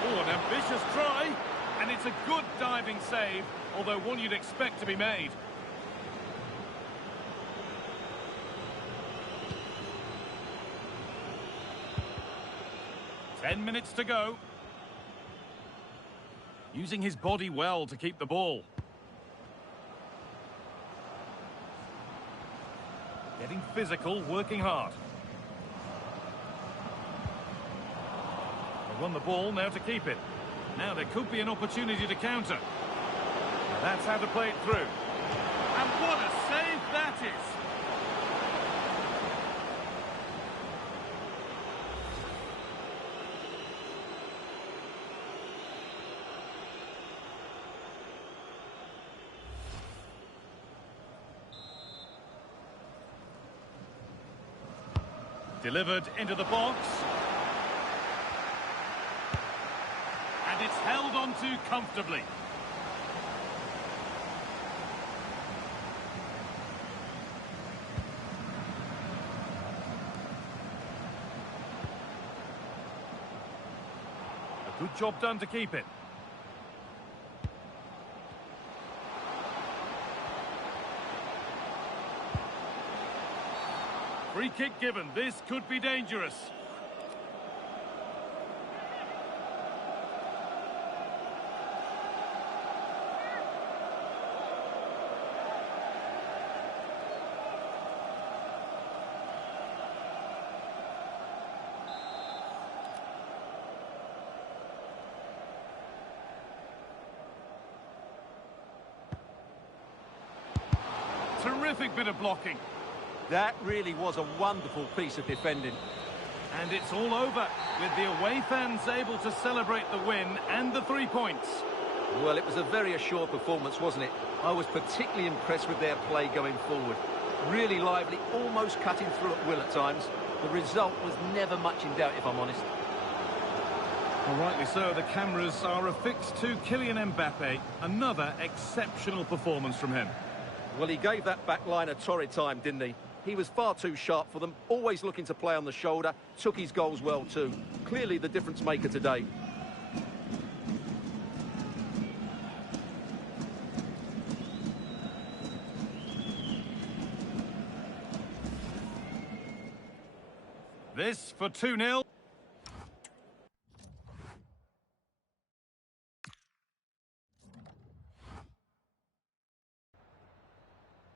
Oh, an ambitious try, and it's a good diving save, although one you'd expect to be made. Ten minutes to go. Using his body well to keep the ball. Getting physical, working hard. They won the ball, now to keep it. Now there could be an opportunity to counter. Now that's how to play it through. And what a save that is! Delivered into the box. And it's held onto comfortably. A good job done to keep it. Free kick given. This could be dangerous. Terrific bit of blocking. That really was a wonderful piece of defending. And it's all over, with the away fans able to celebrate the win and the 3 points. Well, it was a very assured performance, wasn't it? I was particularly impressed with their play going forward. Really lively, almost cutting through at will at times. The result was never much in doubt, if I'm honest. Well, rightly so, the cameras are affixed to Kylian Mbappe. Another exceptional performance from him. Well, he gave that back line a torrid time, didn't he? He was far too sharp for them, always looking to play on the shoulder, took his goals well too. Clearly the difference maker today. This for 2-0.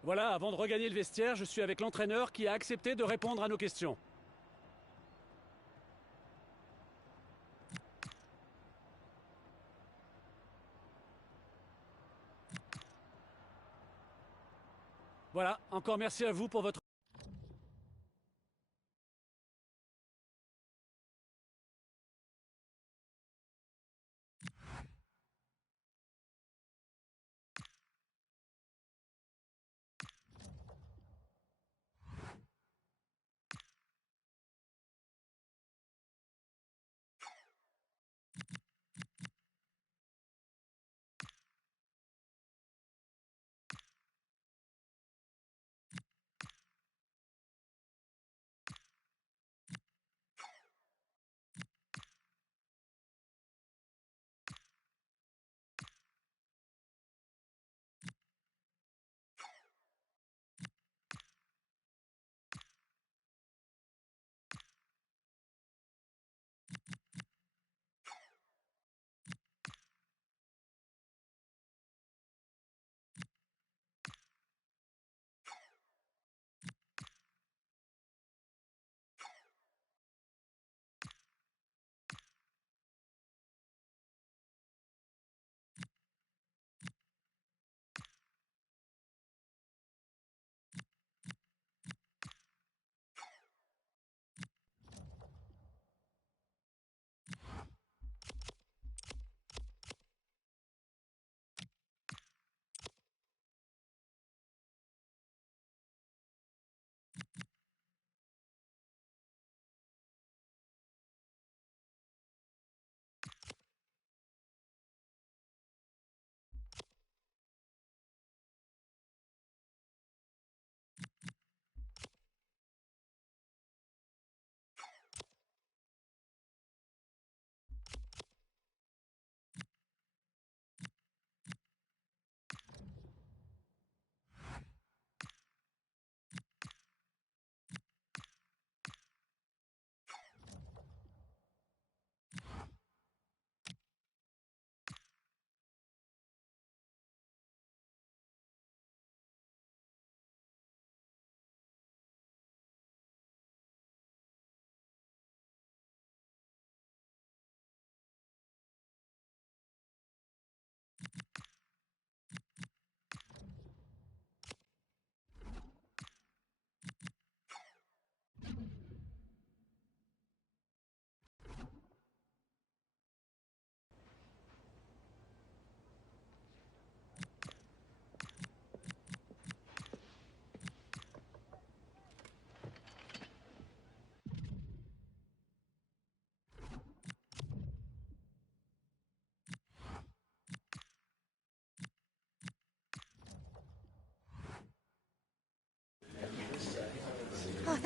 Voilà, avant de regagner le vestiaire, je suis avec l'entraîneur qui a accepté de répondre à nos questions. Voilà, encore merci à vous pour votre...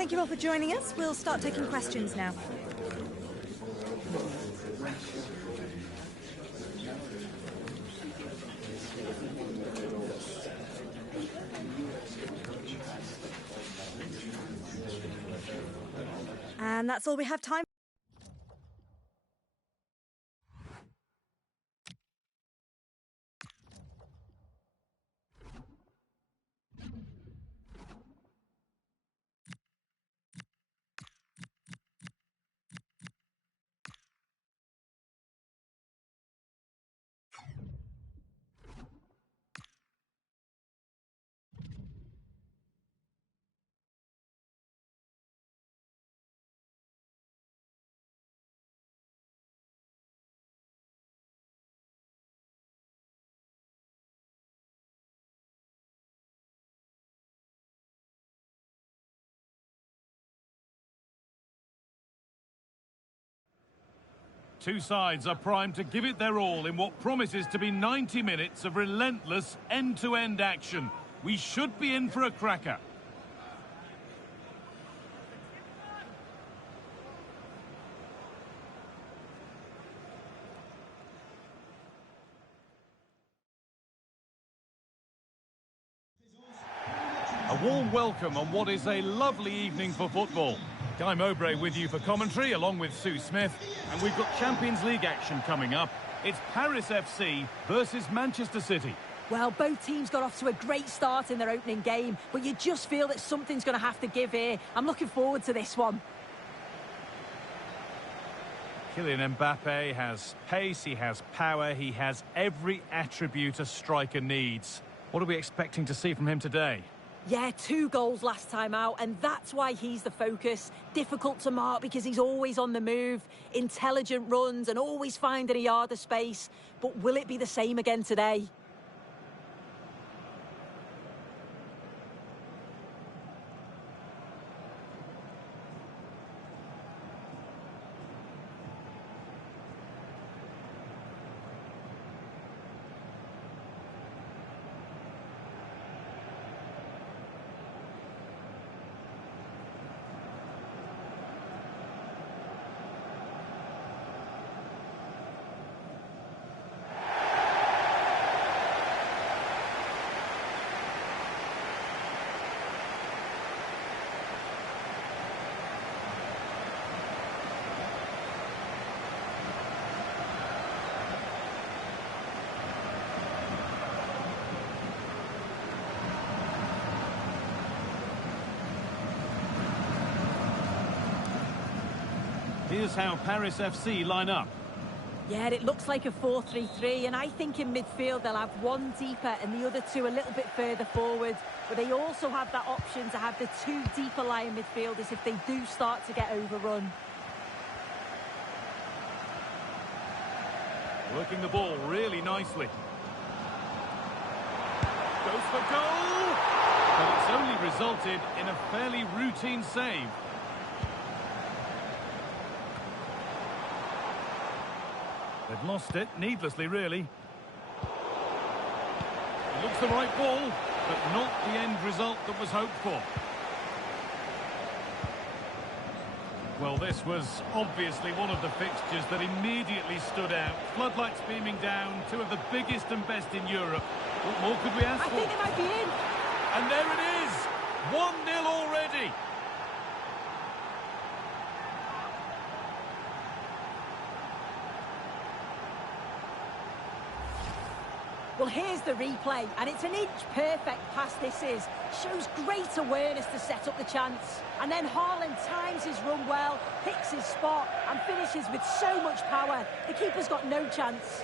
Thank you all for joining us. We'll start taking questions now. And that's all we have time. Two sides are primed to give it their all in what promises to be 90 minutes of relentless end-to-end action. We should be in for a cracker. A warm welcome on what is a lovely evening for football. Guy Mowbray with you for commentary, along with Sue Smith. And we've got Champions League action coming up. It's Paris FC versus Manchester City. Well, both teams got off to a great start in their opening game, but you just feel that something's going to have to give here. I'm looking forward to this one. Kylian Mbappe has pace, he has power, he has every attribute a striker needs. What are we expecting to see from him today? Yeah, 2 goals last time out, and that's why he's the focus. Difficult to mark because he's always on the move, intelligent runs and always finding a yard of space. But will it be the same again today? Here's how Paris FC line up. Yeah, it looks like a 4-3-3, and I think in midfield they'll have one deeper and the other 2 a little bit further forward. But they also have that option to have the 2 deeper lying midfielders if they do start to get overrun. Working the ball really nicely. Goes for goal! But it's only resulted in a fairly routine save. They've lost it, needlessly, really. It looks the right ball, but not the end result that was hoped for. Well, this was obviously one of the fixtures that immediately stood out. Floodlights beaming down, 2 of the biggest and best in Europe. What more could we ask for? I think they might be in. And there it is! 1-0 already! Well, here's the replay, and it's an inch-perfect pass this is. Shows great awareness to set up the chance. And then Haaland times his run well, picks his spot, and finishes with so much power. The keeper's got no chance.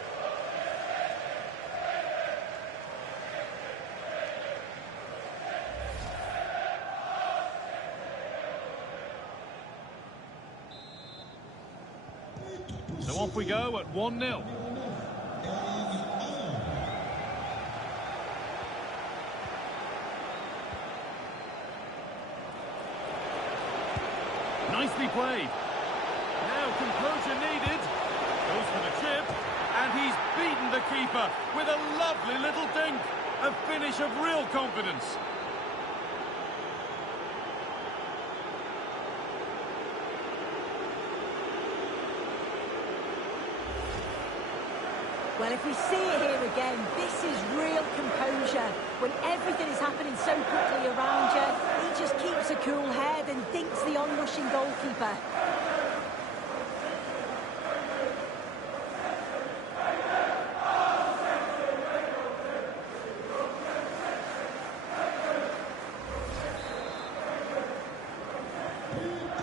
So off we go at 1-0. Nicely played. Now composure needed. Goes for the chip. And he's beaten the keeper with a lovely little dink. A finish of real confidence. Well, if we see it here again, this is real composure. When everything is happening so quickly around you, he just keeps a cool head and thinks the onrushing goalkeeper.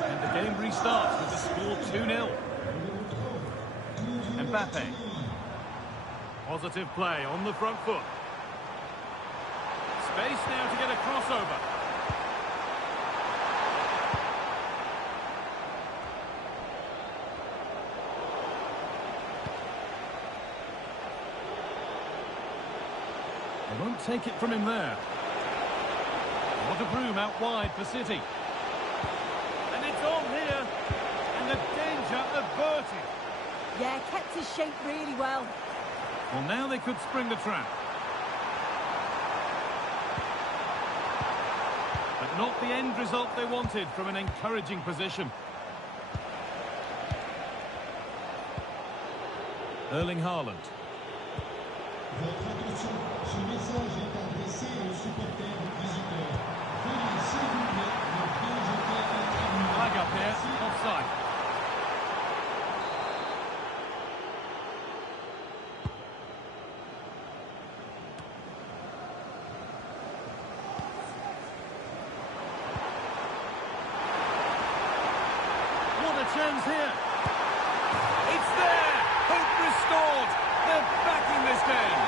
And the game restarts with the score 2-0. Mbappe. Positive play on the front foot. Space now to get a crossover. They won't take it from him there. What a broom out wide for City. And it's on here. And the danger averted. Yeah, kept his shape really well. Well, now they could spring the trap. But not the end result they wanted from an encouraging position. Erling Haaland. Flag up here, offside. Chance here. It's there. Hope restored. They're back in this game.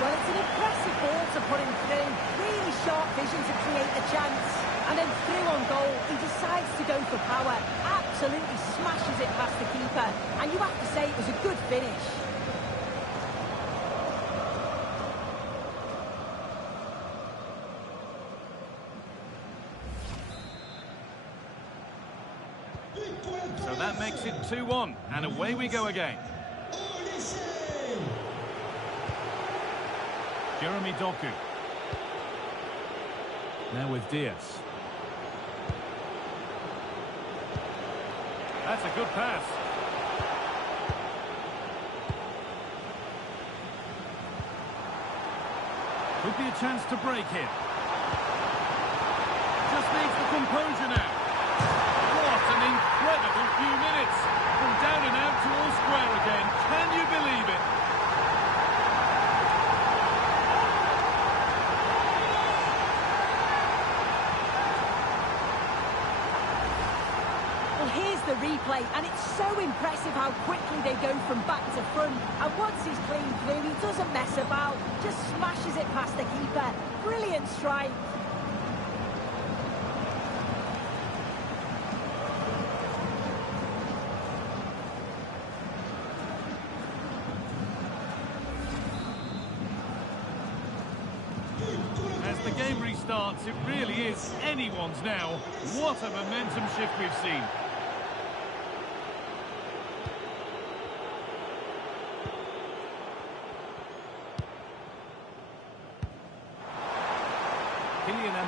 Well, it's an impressive ball to put him through. Really sharp vision to create the chance. And then through on goal, he decides to go for power. Absolutely smashes it past the keeper. And you have to say it was a good finish. So that makes it 2-1. And away we go again. Jeremy Doku. Now with Diaz. That's a good pass. Could be a chance to break here. Just needs the composure now. What an incredible few minutes. From down and out to all square again. Can you believe it? Here's the replay, and it's so impressive how quickly they go from back to front. And once he's clean through, he doesn't mess about, just smashes it past the keeper. Brilliant strike. As the game restarts, it really is anyone's now. What a momentum shift we've seen.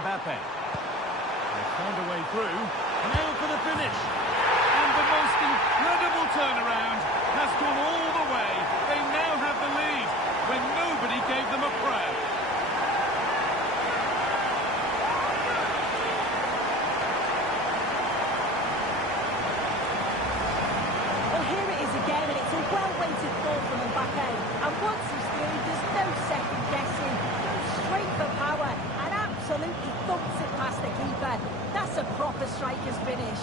Mbappe. They found a way through. Now for the finish. And the most incredible turnaround has gone all the way. They now have the lead when nobody gave them a prayer. Well, here it is again, and it's a well-weighted ball from Mbappe. And once he's through, there's no second guessing. Goes straight for power. Absolutely thumps it past the keeper. That's a proper striker's finish.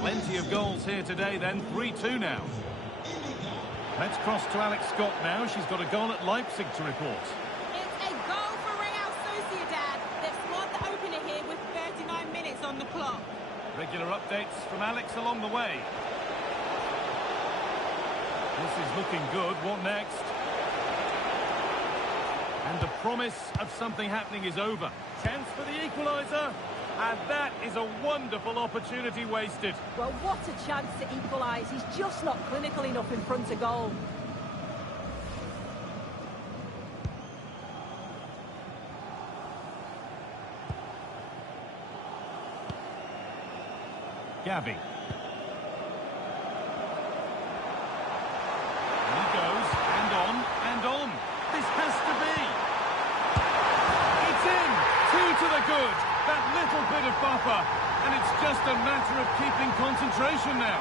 Plenty of goals here today then, 3-2 now. Let's cross to Alex Scott now. She's got a goal at Leipzig to report. It's a goal for Real Sociedad. They've scored the opener here with 39 minutes on the clock. Regular updates from Alex along the way. This is looking good. What next? And the promise of something happening is over. Chance for the equaliser. And that is a wonderful opportunity wasted. Well, what a chance to equalise. He's just not clinical enough in front of goal. Gavi. And he goes, and on. This has to be. It's in! 2 to the good. That little bit of buffer. And it's just a matter of keeping concentration now.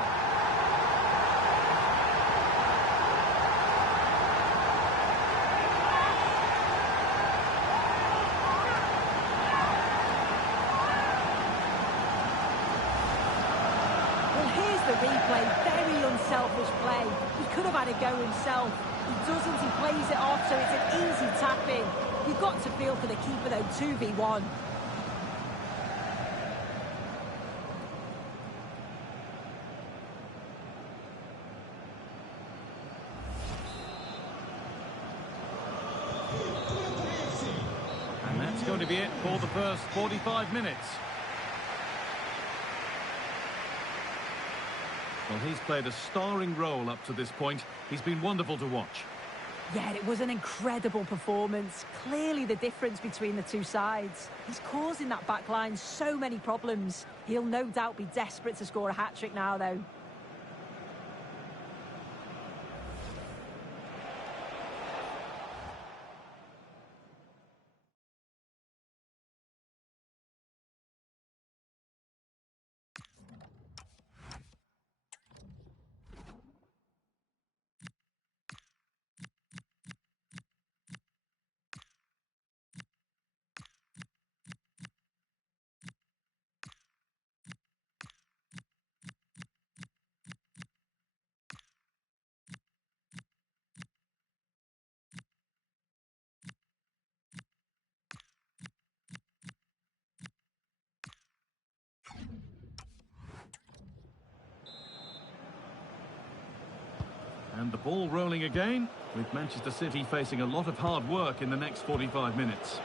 The replay, very unselfish play. He could have had a go himself. He doesn't, he plays it off, so it's an easy tap-in. You've got to feel for the keeper, though, 2v1. And that's going to be it for the first 45 minutes. Well, he's played a starring role up to this point. He's been wonderful to watch. Yeah, it was an incredible performance. Clearly the difference between the two sides. He's causing that back line so many problems. He'll no doubt be desperate to score a hat-trick now, though. And the ball rolling again, with Manchester City facing a lot of hard work in the next 45 minutes.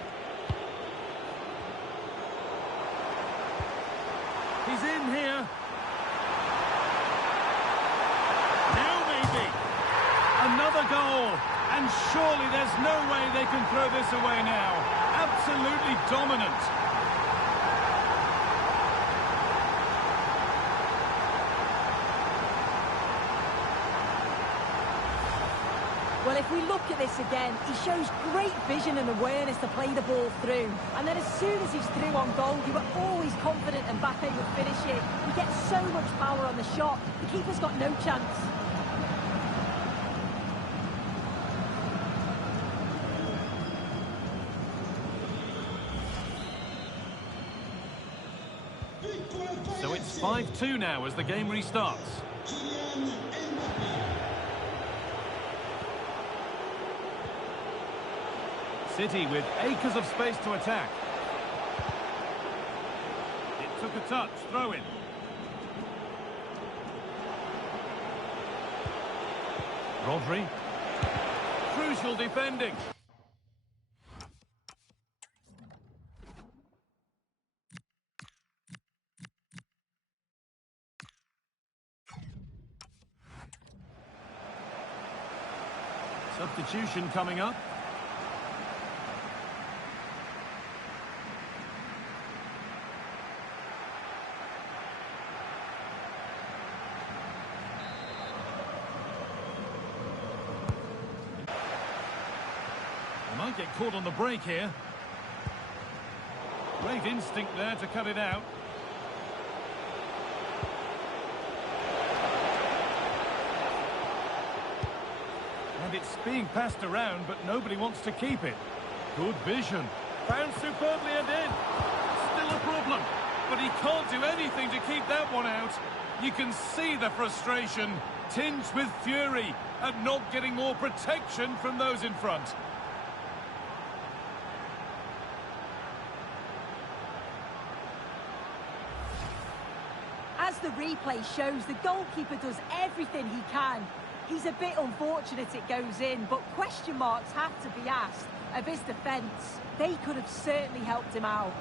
He's in here. Now maybe. Another goal. And surely there's no way they can throw this away now. Absolutely dominant. Well, if we look at this again, he shows great vision and awareness to play the ball through. And then as soon as he's through on goal, you were always confident Mbappe would finish it. He gets so much power on the shot, the keeper's got no chance. So it's 5-2 now as the game restarts. City with acres of space to attack. It took a touch, throw in. Rodri. Crucial defending. Substitution coming up. Might get caught on the break here. Great instinct there to cut it out. And it's being passed around, but nobody wants to keep it. Good vision. Found superbly and in. Still a problem, but he can't do anything to keep that one out. You can see the frustration, tinged with fury, at not getting more protection from those in front. As the replay shows, the goalkeeper does everything he can. He's a bit unfortunate it goes in, but question marks have to be asked. of his defence. They could have certainly helped him out.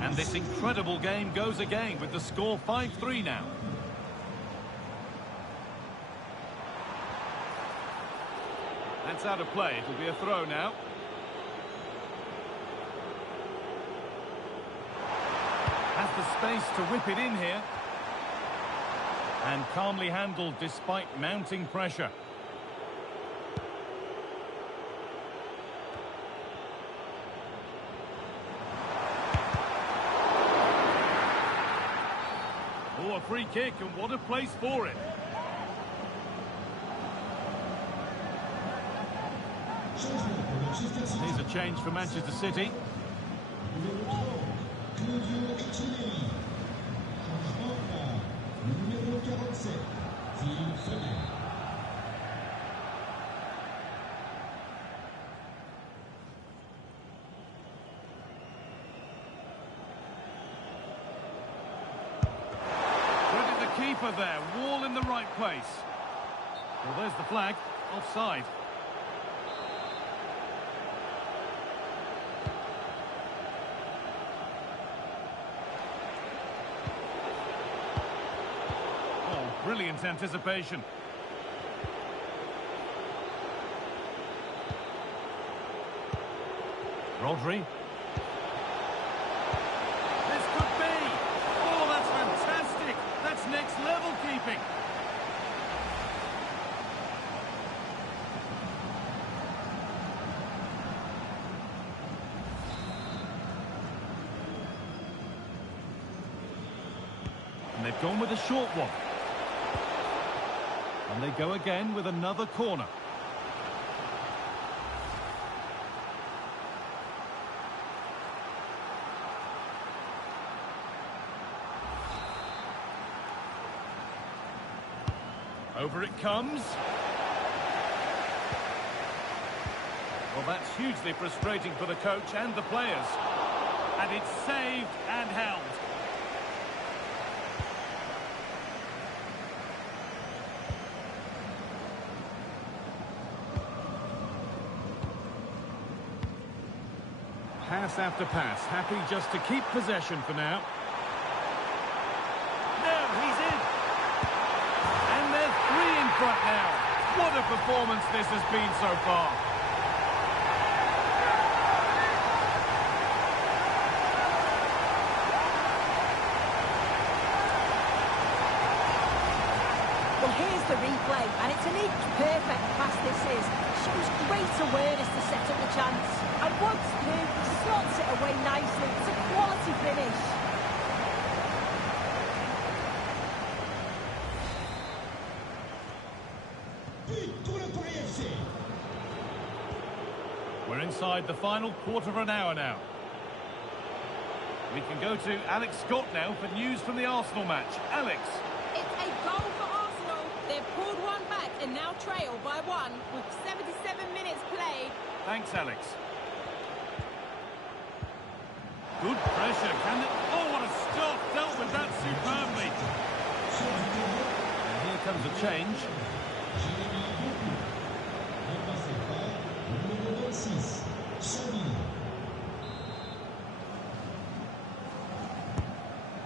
And this incredible game goes again with the score 5-3 now. That's out of play. It'll be a throw now. Has the space to whip it in here. And calmly handled despite mounting pressure. Oh, a free kick, and what a place for it. Here's a change for Manchester City. Credit the keeper there, wall in the right place. Well, there's the flag, offside. Brilliant anticipation. Rodri. This could be. Oh, that's fantastic. That's next level keeping. And they've gone with a short one. And they go again with another corner. Over it comes. Well, that's hugely frustrating for the coach and the players. And it's saved and held. Pass after pass, happy just to keep possession for now. No, he's in. And they're 3 in front now. What a performance this has been so far. Well, here's the replay, and it's an inch-perfect pass this is. Shows great awareness to set up the chance. And once through, slots it away nicely. It's a quality finish. We're inside the final quarter of an hour now. We can go to Alex Scott now for news from the Arsenal match. Alex. It's a goal for Arsenal. They've pulled one back and now trail by 1 with 77 minutes played. Thanks, Alex. Good pressure. Can it? Oh, what a stop. Dealt with that superbly. And here comes a change.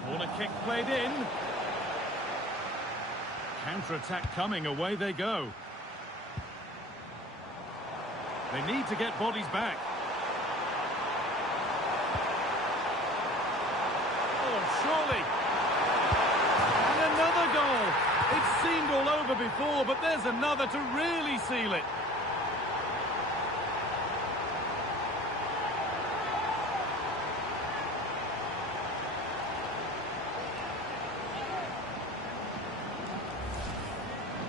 Corner kick played in. Counter-attack coming. Away they go. They need to get bodies back. Oh, surely. And another goal. It's seemed all over before, but there's another to really seal it.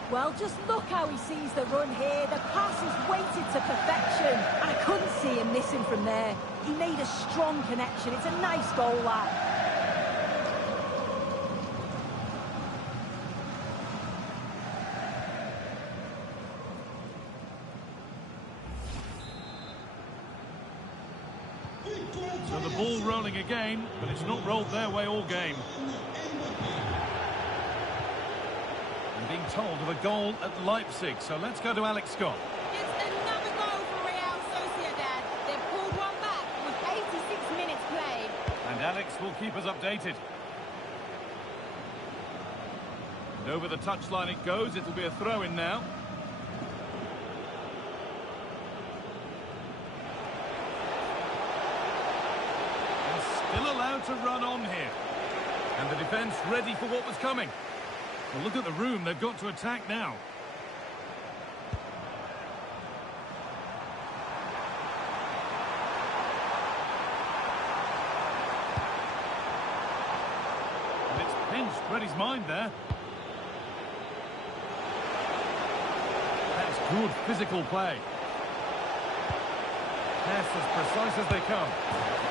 Well, just look how he sees the run here. The pass is weighted to perfection. And I couldn't see him missing from there. He made a strong connection. It's a nice goal, that. So the ball rolling again, but it's not rolled their way all game. Being told of a goal at Leipzig, so let's go to Alex Scott. It's another goal for Real Sociedad. They've pulled one back with 86 minutes played. And Alex will keep us updated. And over the touchline it goes. It'll be a throw-in now. And still allowed to run on here. And the defence ready for what was coming. Well, look at the room they've got to attack now. And it's pinched Reddy's mind there. That's good physical play. Yes, as precise as they come.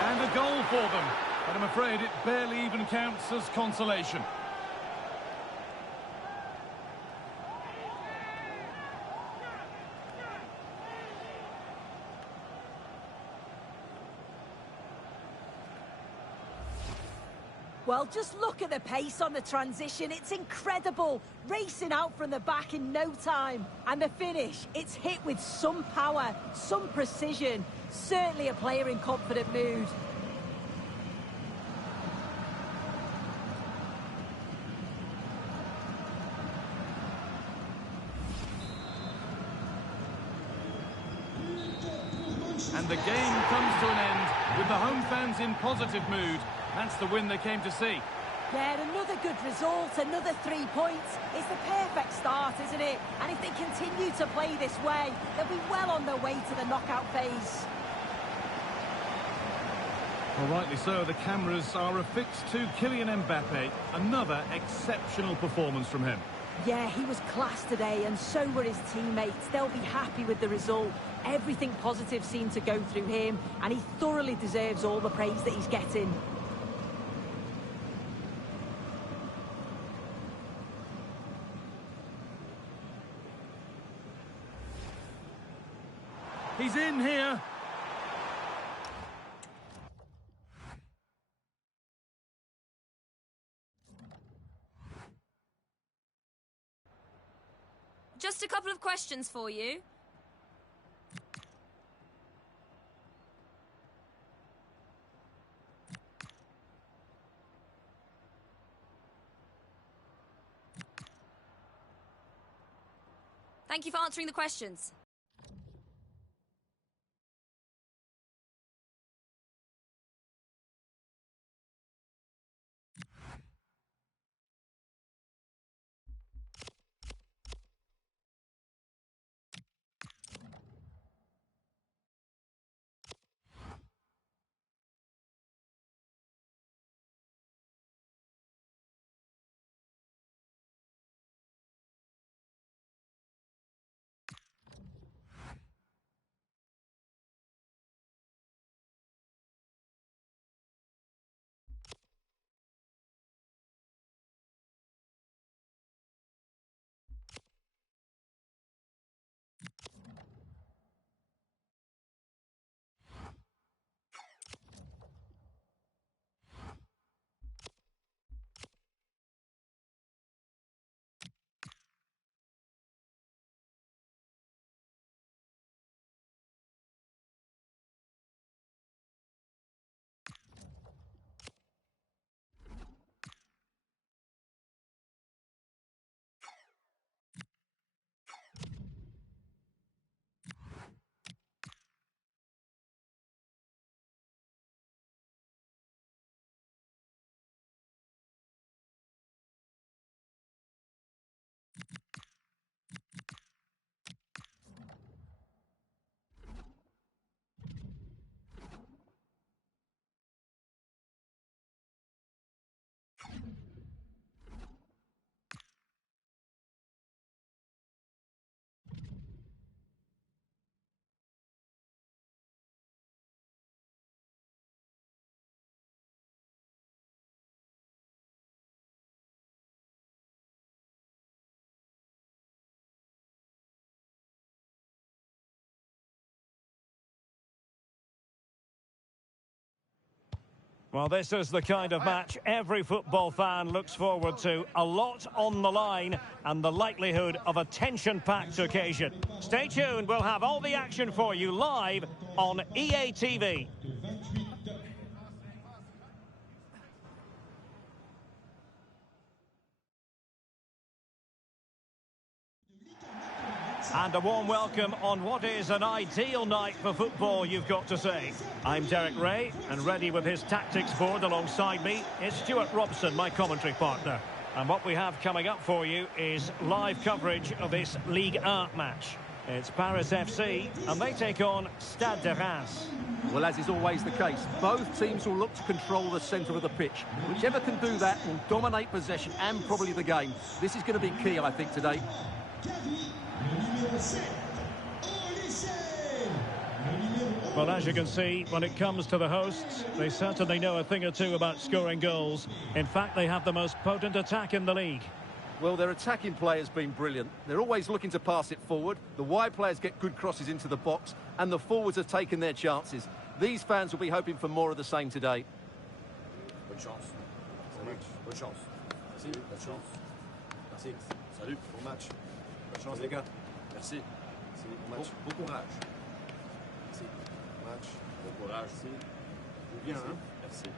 And a goal for them. But I'm afraid it barely even counts as consolation. Well, just look at the pace on the transition. It's incredible. Racing out from the back in no time. And the finish, it's hit with some power, some precision. Certainly a player in confident mood. And the game comes to an end with the home fans in positive mood. That's the win they came to see. Yeah, another good result, another 3 points. It's the perfect start, isn't it? And if they continue to play this way, they'll be well on their way to the knockout phase. Well, rightly so. The cameras are affixed to Kylian Mbappe. Another exceptional performance from him. Yeah, he was class today, and so were his teammates. They'll be happy with the result. Everything positive seemed to go through him, and he thoroughly deserves all the praise that he's getting. He's in here. Just a couple of questions for you. Thank you for answering the questions. Well, this is the kind of match every football fan looks forward to. A lot on the line and the likelihood of a tension-packed occasion. Stay tuned, we'll have all the action for you live on EA TV. And a warm welcome on what is an ideal night for football, you've got to say. I'm Derek Ray, and ready with his tactics board alongside me is Stuart Robson, my commentary partner. And what we have coming up for you is live coverage of this Liga match. It's Paris FC, and they take on Stade de Reims. Well, as is always the case, both teams will look to control the centre of the pitch. Whichever can do that will dominate possession and probably the game. This is going to be key, I think, today. Well, as you can see, when it comes to the hosts, they certainly know a thing or two about scoring goals. In fact, they have the most potent attack in the league. Well, their attacking play has been brilliant. They're always looking to pass it forward. The wide players get good crosses into the box, and the forwards have taken their chances. These fans will be hoping for more of the same today. Bonne chance. Salut. Bonne chance. Merci. Bonne chance. Merci. Salut. Bon match. Bonne chance, les gars. Merci. Merci. Bon match. Bon courage. Merci. Bon match. Bon courage. Merci. Joue bien, hein? Merci.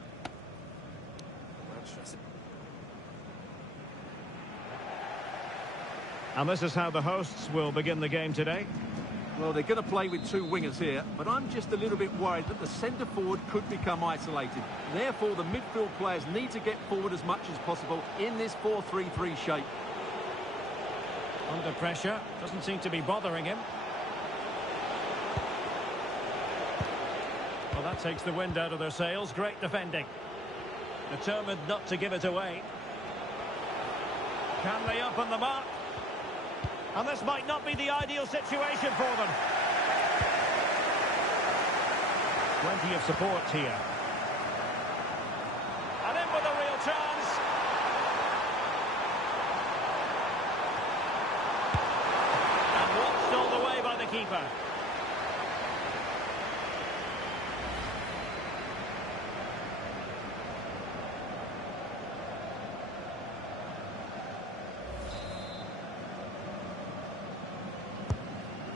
Bon match. Merci. And this is how the hosts will begin the game today. Well, they're going to play with two wingers here, but I'm just a little bit worried that the centre forward could become isolated. Therefore, the midfield players need to get forward as much as possible in this 4-3-3 shape. Under pressure, doesn't seem to be bothering him. Well, that takes the wind out of their sails. Great defending. Determined not to give it away. Can they open the mark? And this might not be the ideal situation for them. Plenty of support here. And in with a real chance. And watched all the way by the keeper.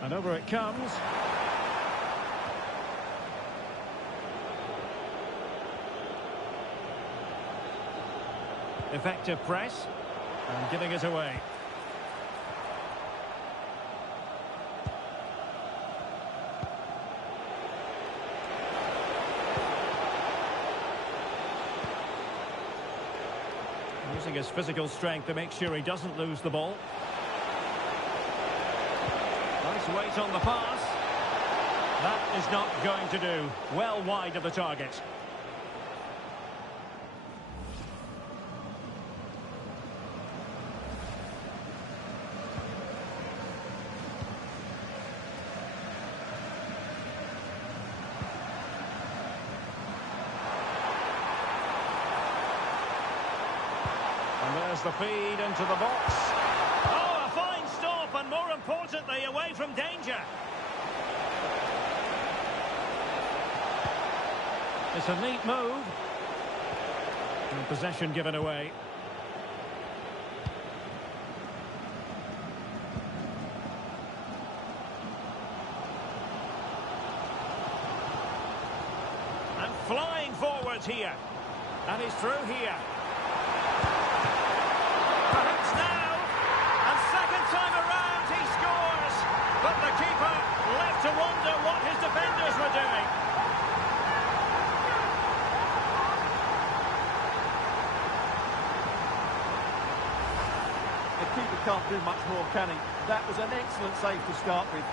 And over it comes. Effective press. And giving it away. Using his physical strength to make sure he doesn't lose the ball. Nice weight on the pass. That is not going to do. Well wide of the target. And there's the feed into the box. Oh, a fine stop, and more importantly, away from danger. It's a neat move. And possession given away. And flying forwards here. And he's through here. Perhaps now. And second time around he scores. But the keeper left to wonder what his defenders were doing. The keeper can't do much more, can he? That was an excellent save to start with.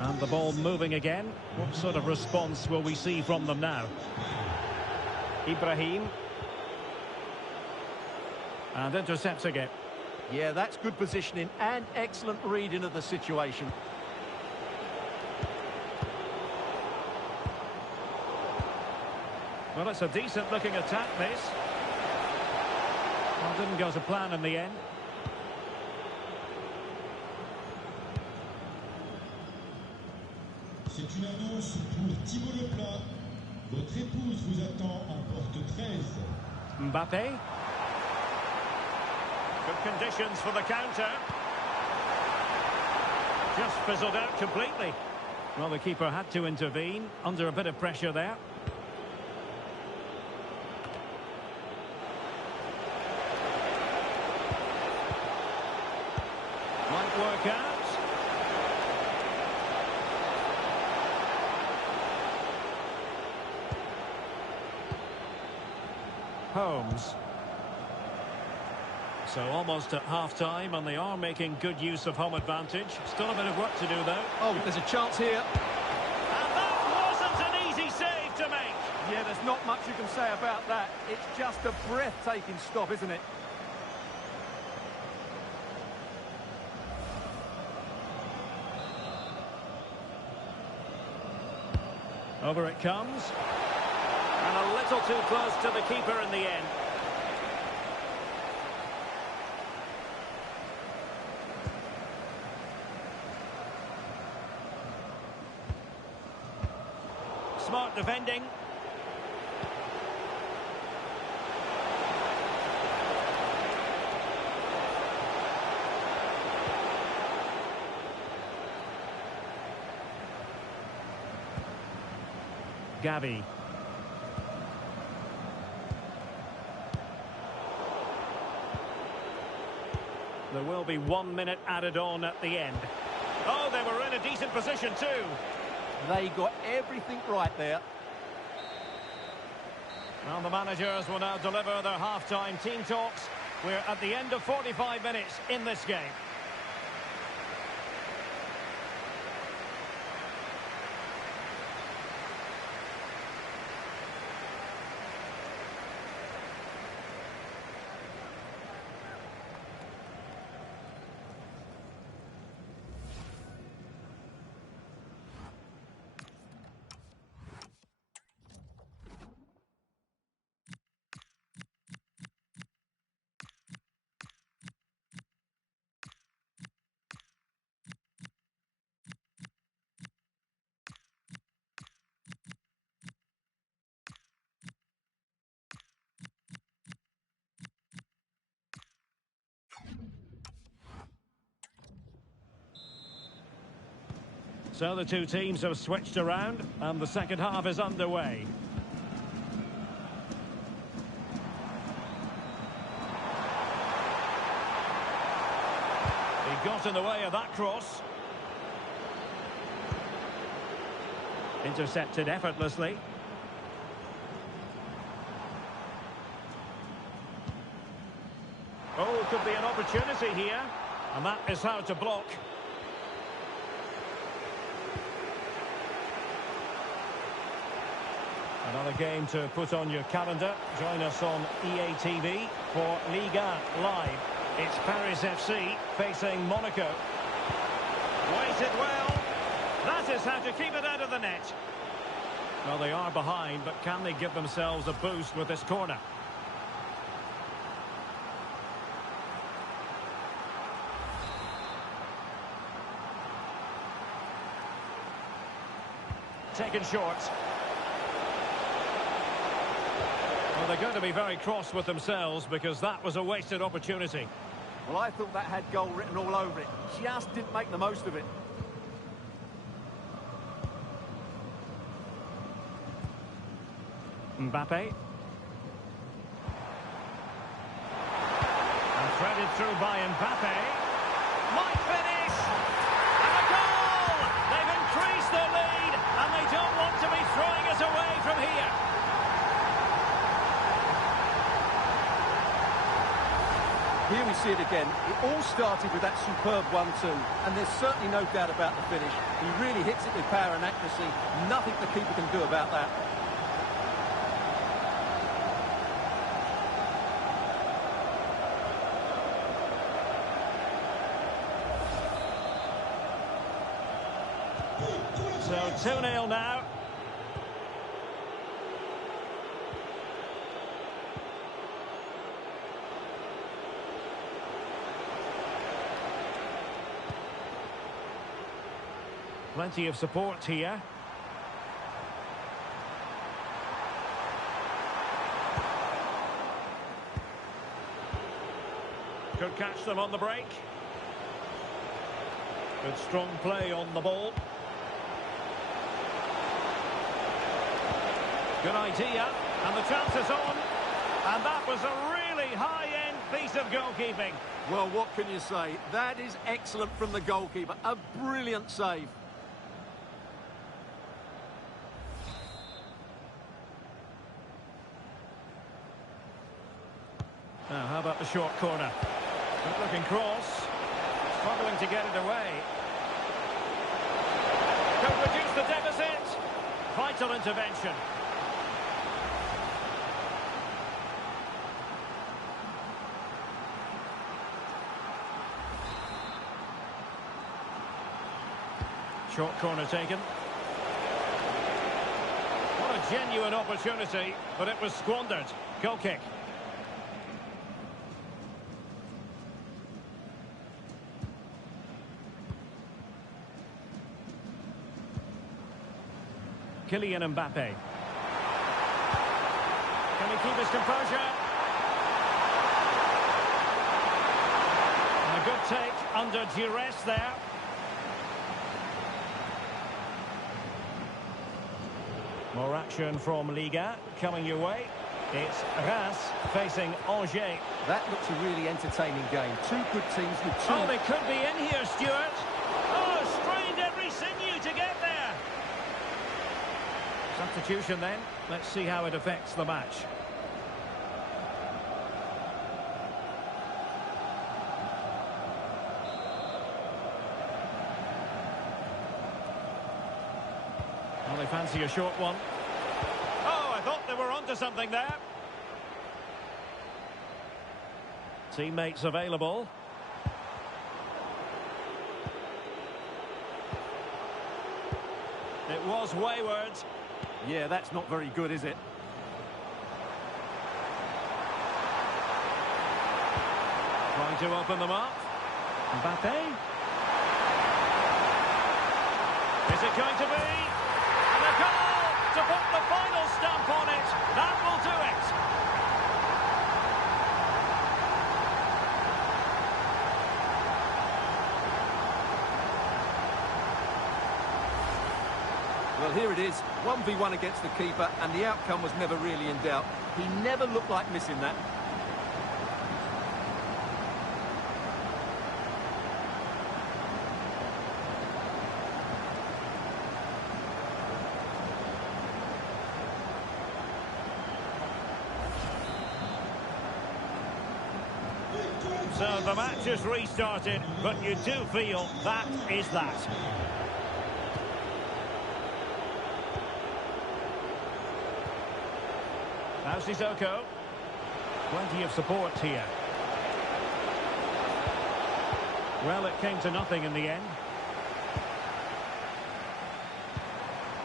And the ball moving again. What sort of response will we see from them now? Ibrahim. And intercepting it. Yeah, that's good positioning and excellent reading of the situation. Well, it's a decent-looking attack, this. Well, didn't go to plan in the end. C'est une annonce pour Thibaut Leplat. Votre épouse vous attend en porte 13. Mbappé. Good conditions for the counter. Just fizzled out completely. Well, the keeper had to intervene under a bit of pressure there. Might work out. Holmes. So almost at half-time, and they are making good use of home advantage. Still a bit of work to do, though. Oh, there's a chance here. And that wasn't an easy save to make. Yeah, there's not much you can say about that. It's just a breathtaking stop, isn't it? Over it comes. And a little too close to the keeper in the end. Smart defending. Gavi. There will be 1 minute added on at the end. Oh, they were in a decent position too. They got everything right there. Well, the managers will now deliver their half-time team talks. We're at the end of 45 minutes in this game. So the two teams have switched around, and the second half is underway. He got in the way of that cross. Intercepted effortlessly. Oh, could be an opportunity here, and that is how to block. Another game to put on your calendar. Join us on EA TV for Liga Live. It's Paris FC facing Monaco. Waited well. That is how to keep it out of the net. Well, they are behind, but can they give themselves a boost with this corner? Taken short. Well, they're going to be very cross with themselves because that was a wasted opportunity. Well, I thought that had goal written all over it. Just didn't make the most of it. Mbappé. And threaded through by Mbappé. Might finish! And a goal! They've increased their lead, and they don't want to be throwing it away from here. Here we see it again. It all started with that superb 1-2, and there's certainly no doubt about the finish. He really hits it with power and accuracy. Nothing the keeper can do about that. So 2-0 now. Plenty of support here. Could catch them on the break. Good strong play on the ball. Good idea, and the chance is on. And that was a really high-end piece of goalkeeping. Well, what can you say? That is excellent from the goalkeeper. A brilliant save. Now, how about the short corner? Good looking cross. Struggling to get it away. Could reduce the deficit. Vital intervention. Short corner taken. What a genuine opportunity, but it was squandered. Goal kick. Kylian Mbappe. Can he keep his composure? And a good take under duress there. More action from Liga coming your way. It's Reims facing Angers. That looks a really entertaining game. Two good teams with two... Oh, they could be in here, Stuart. Oh, strained every sinew to get there. Substitution then. Let's see how it affects the match. Well, they fancy a short one. Oh, I thought they were onto something there. Teammates available. It was wayward. Yeah, that's not very good, is it? Trying to open them up. Mbappe. Is it going to be? And a goal to put the final stamp on it. That will do it. Well, here it is, 1v1 against the keeper, and the outcome was never really in doubt. He never looked like missing that. So the match has restarted, but you do feel that is that. Now Sissoko. Plenty of support here. Well, it came to nothing in the end.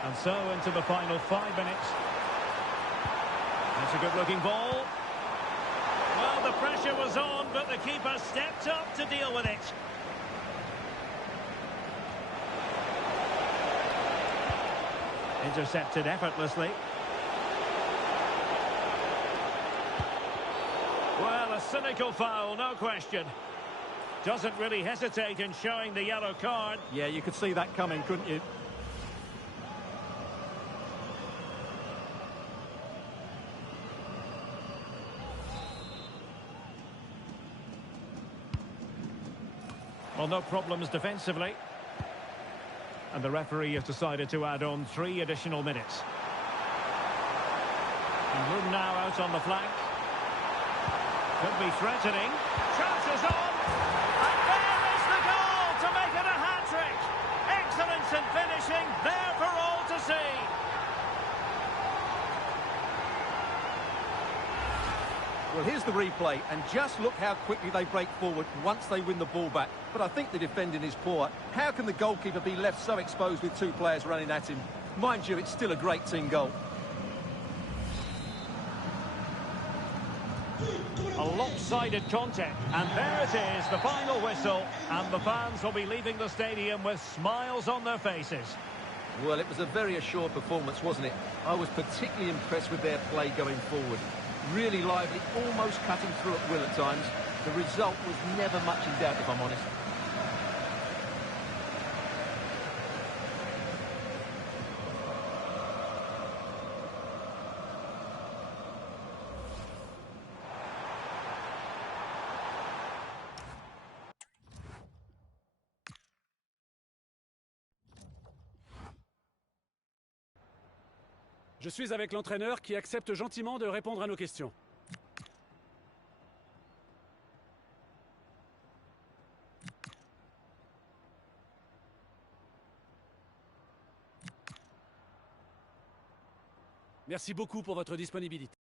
And so into the final 5 minutes. That's a good-looking ball. Well, the pressure was on, but the keeper stepped up to deal with it. Intercepted effortlessly. Well, a cynical foul, no question. Doesn't really hesitate in showing the yellow card. Yeah, you could see that coming, couldn't you? Well, no problems defensively. And the referee has decided to add on 3 additional minutes. And room now out on the flank. Could be threatening. Chances on. And there is the goal to make it a hat-trick. Excellence in finishing, there for all to see. Well, here's the replay, and just look how quickly they break forward once they win the ball back. But I think the defending is poor. How can the goalkeeper be left so exposed with 2 players running at him? Mind you, it's still a great team goal. A lopsided contest. And there it is, the final whistle. And the fans will be leaving the stadium with smiles on their faces. Well, it was a very assured performance, wasn't it? I was particularly impressed with their play going forward. Really lively, almost cutting through at will at times. The result was never much in doubt, if I'm honest. Je suis avec l'entraîneur qui accepte gentiment de répondre à nos questions. Merci beaucoup pour votre disponibilité.